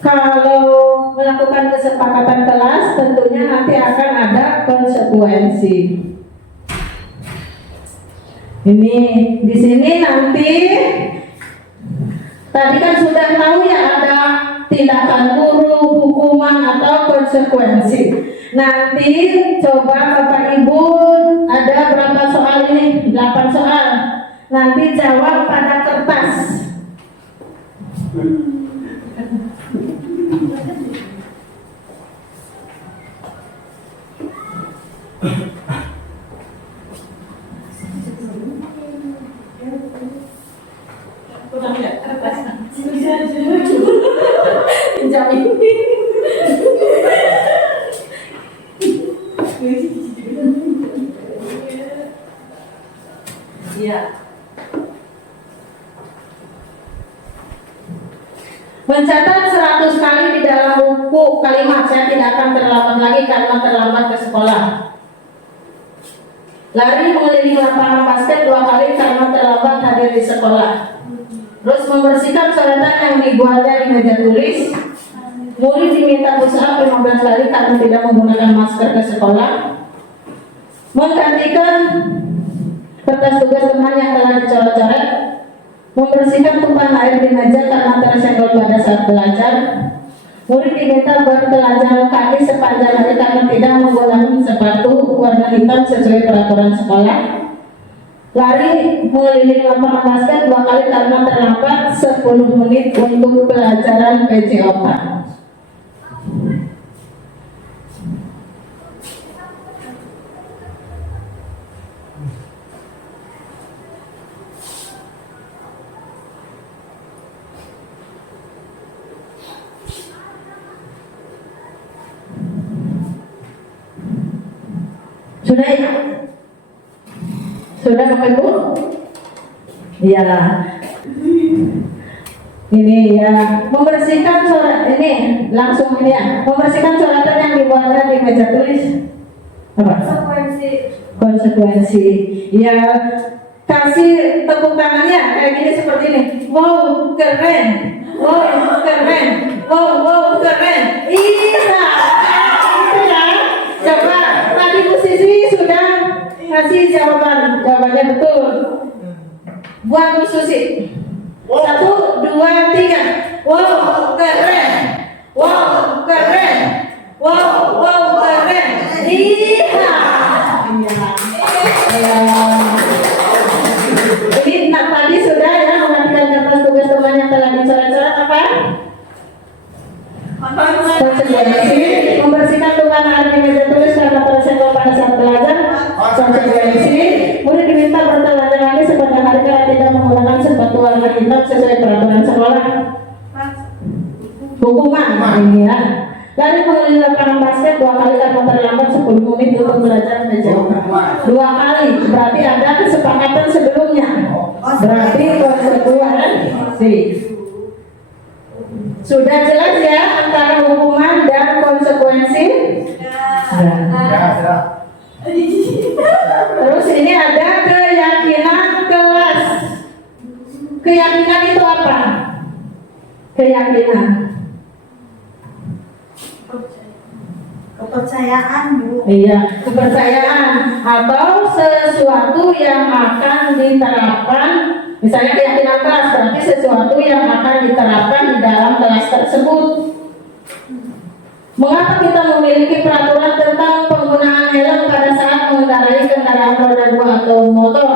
kalau melakukan kesepakatan kelas tentunya nanti akan ada konsekuensi. Ini di sini nanti tadi kan sudah tahu ya ada tindakan guru, hukuman atau konsekuensi. Nanti coba Bapak Ibu ada berapa soal ini? 8 soal. Nanti jawab pada kertas. Pinjam ini. Iya. Mencatat 100 kali di dalam buku kalimat saya tidak akan terlambat lagi karena terlambat ke sekolah. Lari mengelilingi lapangan basket 2 kali karena terlambat hadir di sekolah. Terus membersihkan coretan yang dibuatnya di meja tulis. Murid diminta push up 15 kali karena tidak menggunakan masker ke sekolah. Menggantikan kertas tugas teman yang telah dicoret-coret. Membersihkan tumpahan air di meja karena tersenggol pada saat belajar. Murid diminta bertelanjang kaki sepanjang hari karena tidak menggunakan sepatu warna hitam sesuai peraturan sekolah. Lari mengelilingi lapangan basket 2 kali karena terlambat 10 menit untuk pelajaran PJOK. Sudah ya? Sudah Bapak Ibu? Iya. Ini ya, membersihkan coret ini langsung ini ya. Membersihkan coretan yang dibuatnya di meja tulis. Apa? Konsekuensi. Ya, kasih tepuk tangannya kayak gini seperti ini. Wow, keren. Wow, keren. Wow, keren. Iya. Itu ya. Coba tadi musisi sudah kasih jawabannya betul. Buat Bu Susi. 1, 2, 3. Wow, keren. Wow, keren. Wow, keren. Iya. Ini tadi sudah ya mengajukan kertas tugas teman yang telah dicoret-coret apa? Konsekuensi. Membersihkan tumpahan air di meja tulis karena tersenggol pada saat belajar. Konsekuensi. Murid diminta bertelanjang kaki sepanjang hari karena tidak menggunakan sepatu warna hitam sesuai peraturan sekolah. Hukuman ini ya. Lari mengelilingi lapangan basket 2 kali karena terlambat 10 menit untuk belajar PJOK. 2 kali berarti ada kesepakatan sebelumnya. Berarti konsekuensi. Sudah jelas ya antara hukuman dan konsekuensi? Ya. Terus ini ada keyakinan kelas. Keyakinan itu apa? Keyakinan. Kepercayaan, Bu. Iya, kepercayaan atau sesuatu yang akan diterapkan. Misalnya keyakinan kelas berarti sesuatu yang akan diterapkan di dalam kelas tersebut. Mengapa kita memiliki peraturan tentang penggunaan helm pada saat mengendarai kendaraan roda 2 atau motor?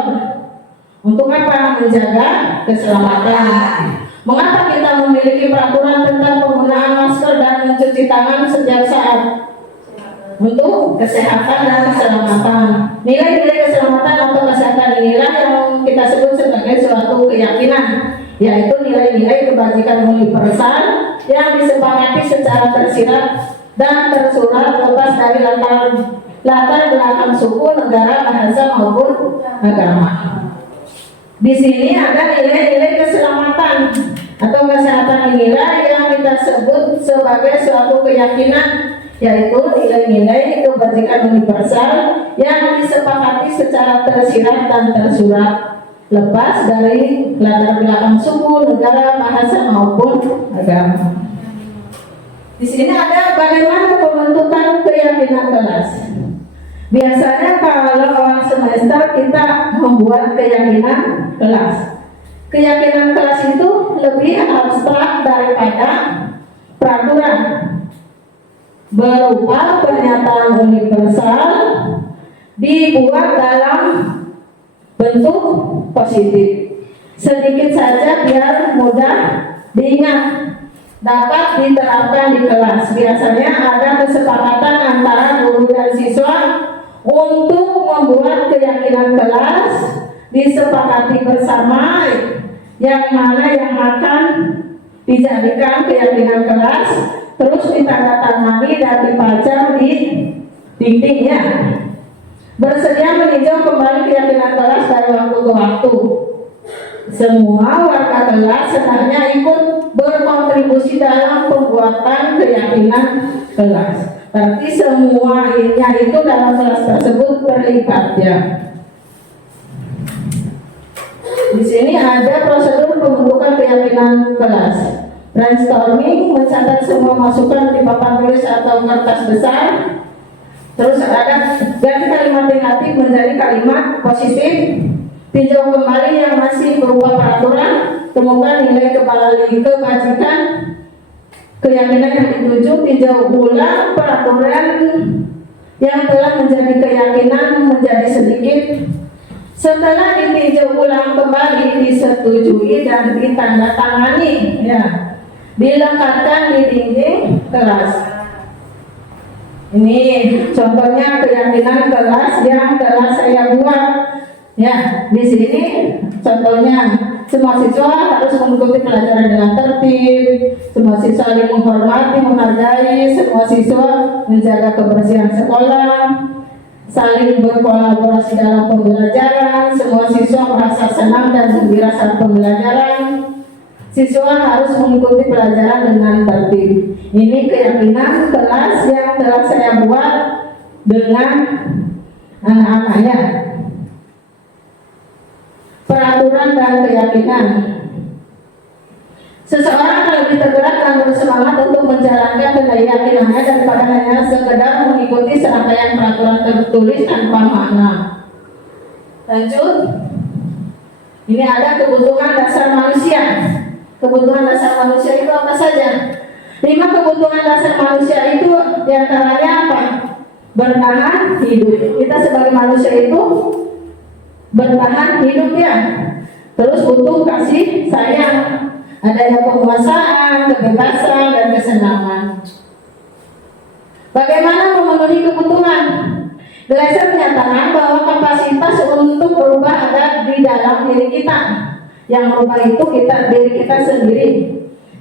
Untuk apa? Menjaga keselamatan. Mengapa kita memiliki peraturan tentang penggunaan masker dan mencuci tangan setiap saat? Untuk kesehatan dan keselamatan. Nilai-nilai keselamatan atau kesehatan inilah yang kita sebut sebagai suatu keyakinan, yaitu nilai-nilai kebajikan universal yang disepakati secara tersirat dan tersurat lepas dari latar belakang suku, negara, bahasa maupun agama. Di sini ada nilai-nilai keselamatan atau kesehatan inilah yang kita sebut sebagai suatu keyakinan, yaitu nilai-nilai kebajikan universal yang disepakati secara tersirat dan tersurat lepas dari latar belakang suku, negara, bahasa maupun agama. Di sini ada bagaimana pembentukan keyakinan kelas. Biasanya kalau awal semester kita membuat keyakinan kelas. Keyakinan kelas itu lebih abstrak daripada peraturan, berupa pernyataan universal dibuat dalam bentuk positif. Sedikit saja biar mudah diingat, dapat diterapkan di kelas. Biasanya ada kesepakatan antara guru dan siswa untuk membuat keyakinan kelas, disepakati bersama yang mana yang akan dijadikan keyakinan kelas, terus ditandatangani dan dipajang di dindingnya. Bersedia meninjau kembali keyakinan kelas dari waktu ke waktu. Semua warga kelas hendaknya ikut berkontribusi dalam pembuatan keyakinan kelas. Berarti semuanya itu dalam kelas tersebut terlibat ya. Di sini ada prosedur pembentukan keyakinan kelas. Brainstorming, mencatat semua masukan di papan tulis atau kertas besar. Terus ada ganti kalimat negatif menjadi kalimat positif. Tinjau kembali yang masih berupa peraturan. Temukan nilai kebajikan keyakinan yang dituju. Tinjau ulang peraturan yang telah menjadi keyakinan menjadi sedikit. Setelah ditinjau ulang kembali, disetujui dan ditandatangani, ya, dilekatkan di dinding kelas. Ini contohnya keyakinan kelas yang telah saya buat. Ya, di sini contohnya semua siswa harus mengikuti pelajaran dengan tertib, semua siswa saling menghormati, menghargai, semua siswa menjaga kebersihan sekolah, saling berkolaborasi dalam pembelajaran, semua siswa merasa senang dan gembira saat pembelajaran. Siswa harus mengikuti pelajaran dengan tertib. Ini keyakinan kelas yang telah saya buat dengan anak-anaknya. Peraturan dan keyakinan. Seseorang akan lebih tergerak dan bersemangat untuk menjalankan keyakinannya daripada hanya sekedar mengikuti serangkaian peraturan tertulis tanpa makna. Lanjut. Ini ada kebutuhan dasar manusia. Kebutuhan dasar manusia itu apa saja? 5 kebutuhan dasar manusia itu diantaranya apa? Bertahan hidup. Kita sebagai manusia itu bertahan hidup ya. Terus butuh kasih sayang, adanya penguasaan, kebebasan, dan kesenangan. Bagaimana memenuhi kebutuhan? Glaser menyatakan bahwa kapasitas untuk berubah ada di dalam diri kita. Yang berubah itu diri kita sendiri.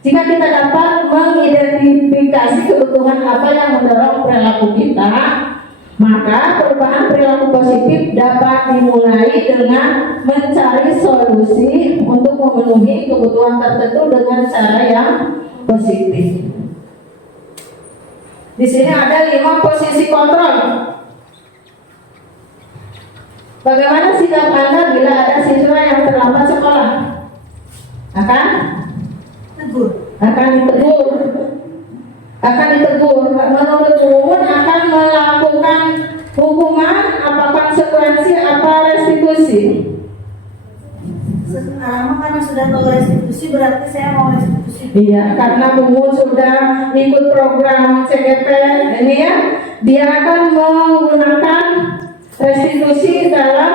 Jika kita dapat mengidentifikasi kebutuhan apa yang mendorong perilaku kita, maka perubahan perilaku positif dapat dimulai dengan mencari solusi untuk memenuhi kebutuhan tertentu dengan cara yang positif. Di sini ada 5 posisi kontrol. Bagaimana sikap Anda bila ada siswa yang terlambat sekolah? Akan ditegur. Menurut umum akan melakukan hukuman, apa konsekuensi, apa restitusi? Sekarang karena sudah tahu restitusi, berarti saya mau restitusi. Iya, karena Bungu sudah ikut program CGP ini ya, dia akan menggunakan restitusi dalam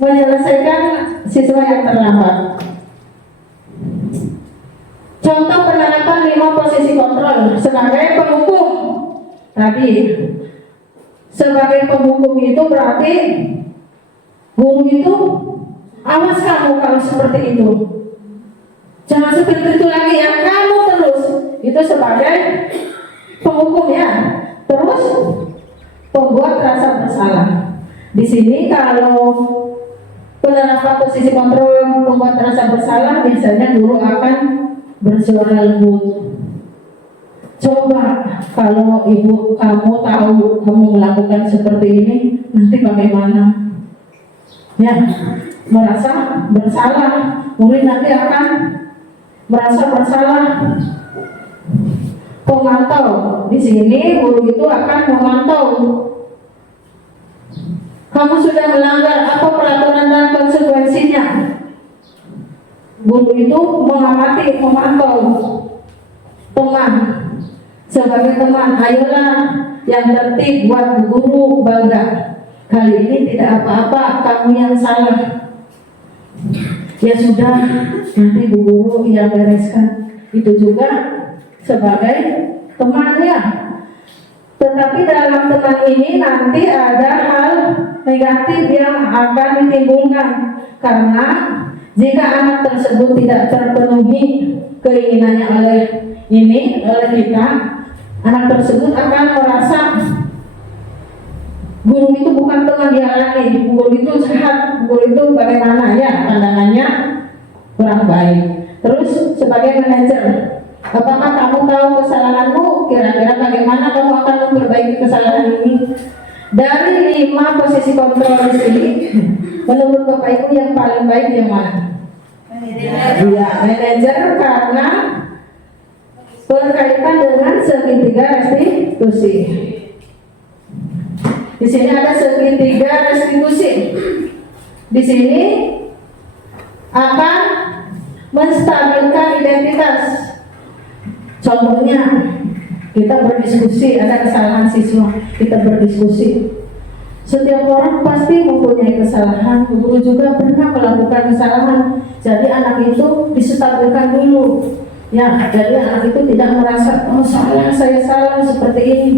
menyelesaikan siswa yang terlambat. Contoh penerapan 5 posisi kontrol sebagai penghukum. Tadi sebagai penghukum itu berarti guru itu awas kamu kalau seperti itu. Jangan seperti itu lagi ya, kamu terus. Itu sebagai penghukum ya. Terus pembuat rasa bersalah. Di sini kalau penerapan posisi kontrol pembuat rasa bersalah, biasanya guru akan bersuara lembut. Coba kalau ibu kamu tahu kamu melakukan seperti ini, nanti bagaimana? Ya, merasa bersalah. Murid nanti akan merasa bersalah. Pemantau di sini guru itu akan memantau. Kamu sudah melanggar apa peraturan dan konsekuensinya. Guru itu mengamati, memantau teman. Sebagai teman, ayolah yang tertib buat guru bangga. Kali ini tidak apa-apa, kamu yang salah. Ya sudah, nanti bu guru yang bereskan. Itu juga sebagai temannya. Tetapi dalam teman ini nanti ada hal negatif yang akan ditimbulkan. Karena jika anak tersebut tidak terpenuhi keinginannya oleh kita, anak tersebut akan merasa guru itu bukan teman dia lagi, guru itu jahat, guru itu bagaimana ya, pandangannya kurang baik. Terus sebagai manajer, apakah kamu tahu kesalahanmu? Kira-kira bagaimana kamu akan memperbaiki kesalahan ini? Dari 5 posisi kontrol di sini, menurut Bapak Ibu yang paling baik yang mana? Iya, manajer, karena berkaitan dengan segitiga restitusi. Di sini ada segitiga restitusi. Di sini akan menstabilkan identitas. Contohnya, kita berdiskusi, ada kesalahan siswa, kita berdiskusi. Setiap orang pasti mempunyai kesalahan, guru juga pernah melakukan kesalahan. Jadi anak itu distabilkan dulu. Ya, jadi anak itu tidak merasa, oh saya salah seperti ini.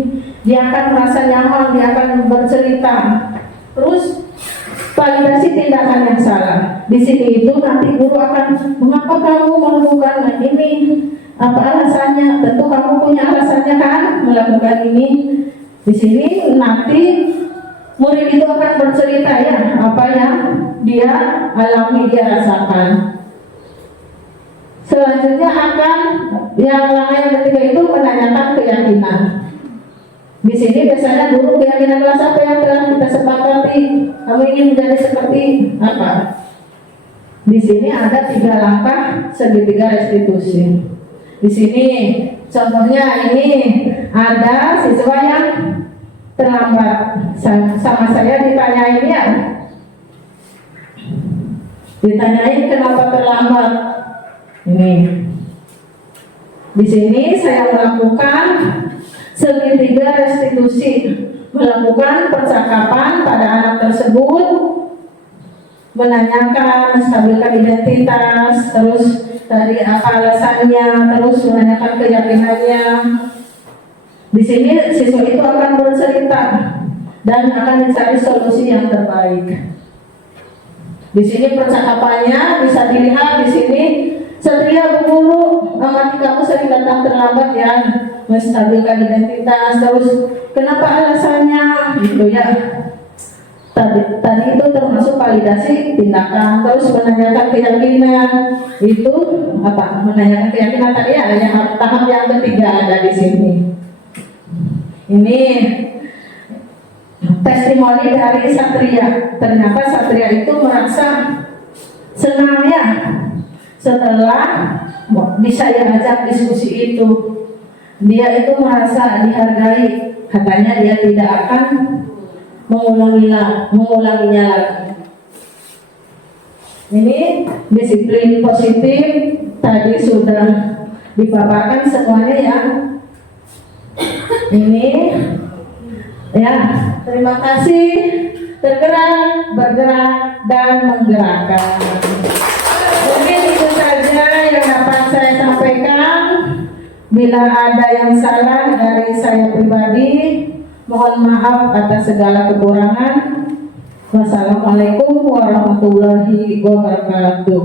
Dia akan merasa nyaman, dia akan bercerita. Terus validasi tindakan yang salah. Di sini itu nanti guru akan, mengapa kamu melakukan ini? Apa alasannya? Tentu kamu punya alasannya kan melakukan ini. Di sini nanti murid itu akan bercerita ya apa yang dia alami, dia rasakan. Selanjutnya akan yang ketiga itu menanyakan keyakinan. Di sini biasanya guru keyakinan kelas apa yang telah kita sepakati. Kamu ingin menjadi seperti apa? Di sini ada 3 langkah segitiga restitusi. Di sini contohnya ini ada siswa yang terlambat. Sama saya ditanyain ya. Ditanyain kenapa terlambat. Ini. Di sini saya melakukan segitiga restitusi, melakukan percakapan pada anak tersebut, menanyakan, menstabilkan identitas, terus tadi apa alasannya, terus menanyakan keyakinannya. Di sini siswa itu akan bercerita dan akan dicari solusi yang terbaik. Di sini percakapannya bisa dilihat di sini. Setia bu guru, amati kamu sering datang terlambat ya, menstabilkan identitas, terus kenapa alasannya, gitu ya. Tadi itu termasuk validasi tindakan, terus menanyakan keyakinan, itu apa? Menanyakan keyakinan tadi ada yang tahap yang ketiga ada di sini. Ini testimoni dari Satria. Ternyata Satria itu merasa senang ya setelah saya ajak diskusi itu. Dia itu merasa dihargai. Katanya dia tidak akan mengulanginya lagi. Ini disiplin positif tadi sudah dipaparkan semuanya ya. Ini ya, terima kasih. Tergerak, bergerak, dan menggerakkan. Mungkin itu saja yang dapat saya sampaikan. Bila ada yang salah dari saya pribadi, mohon maaf atas segala kekurangan. Wassalamualaikum warahmatullahi wabarakatuh.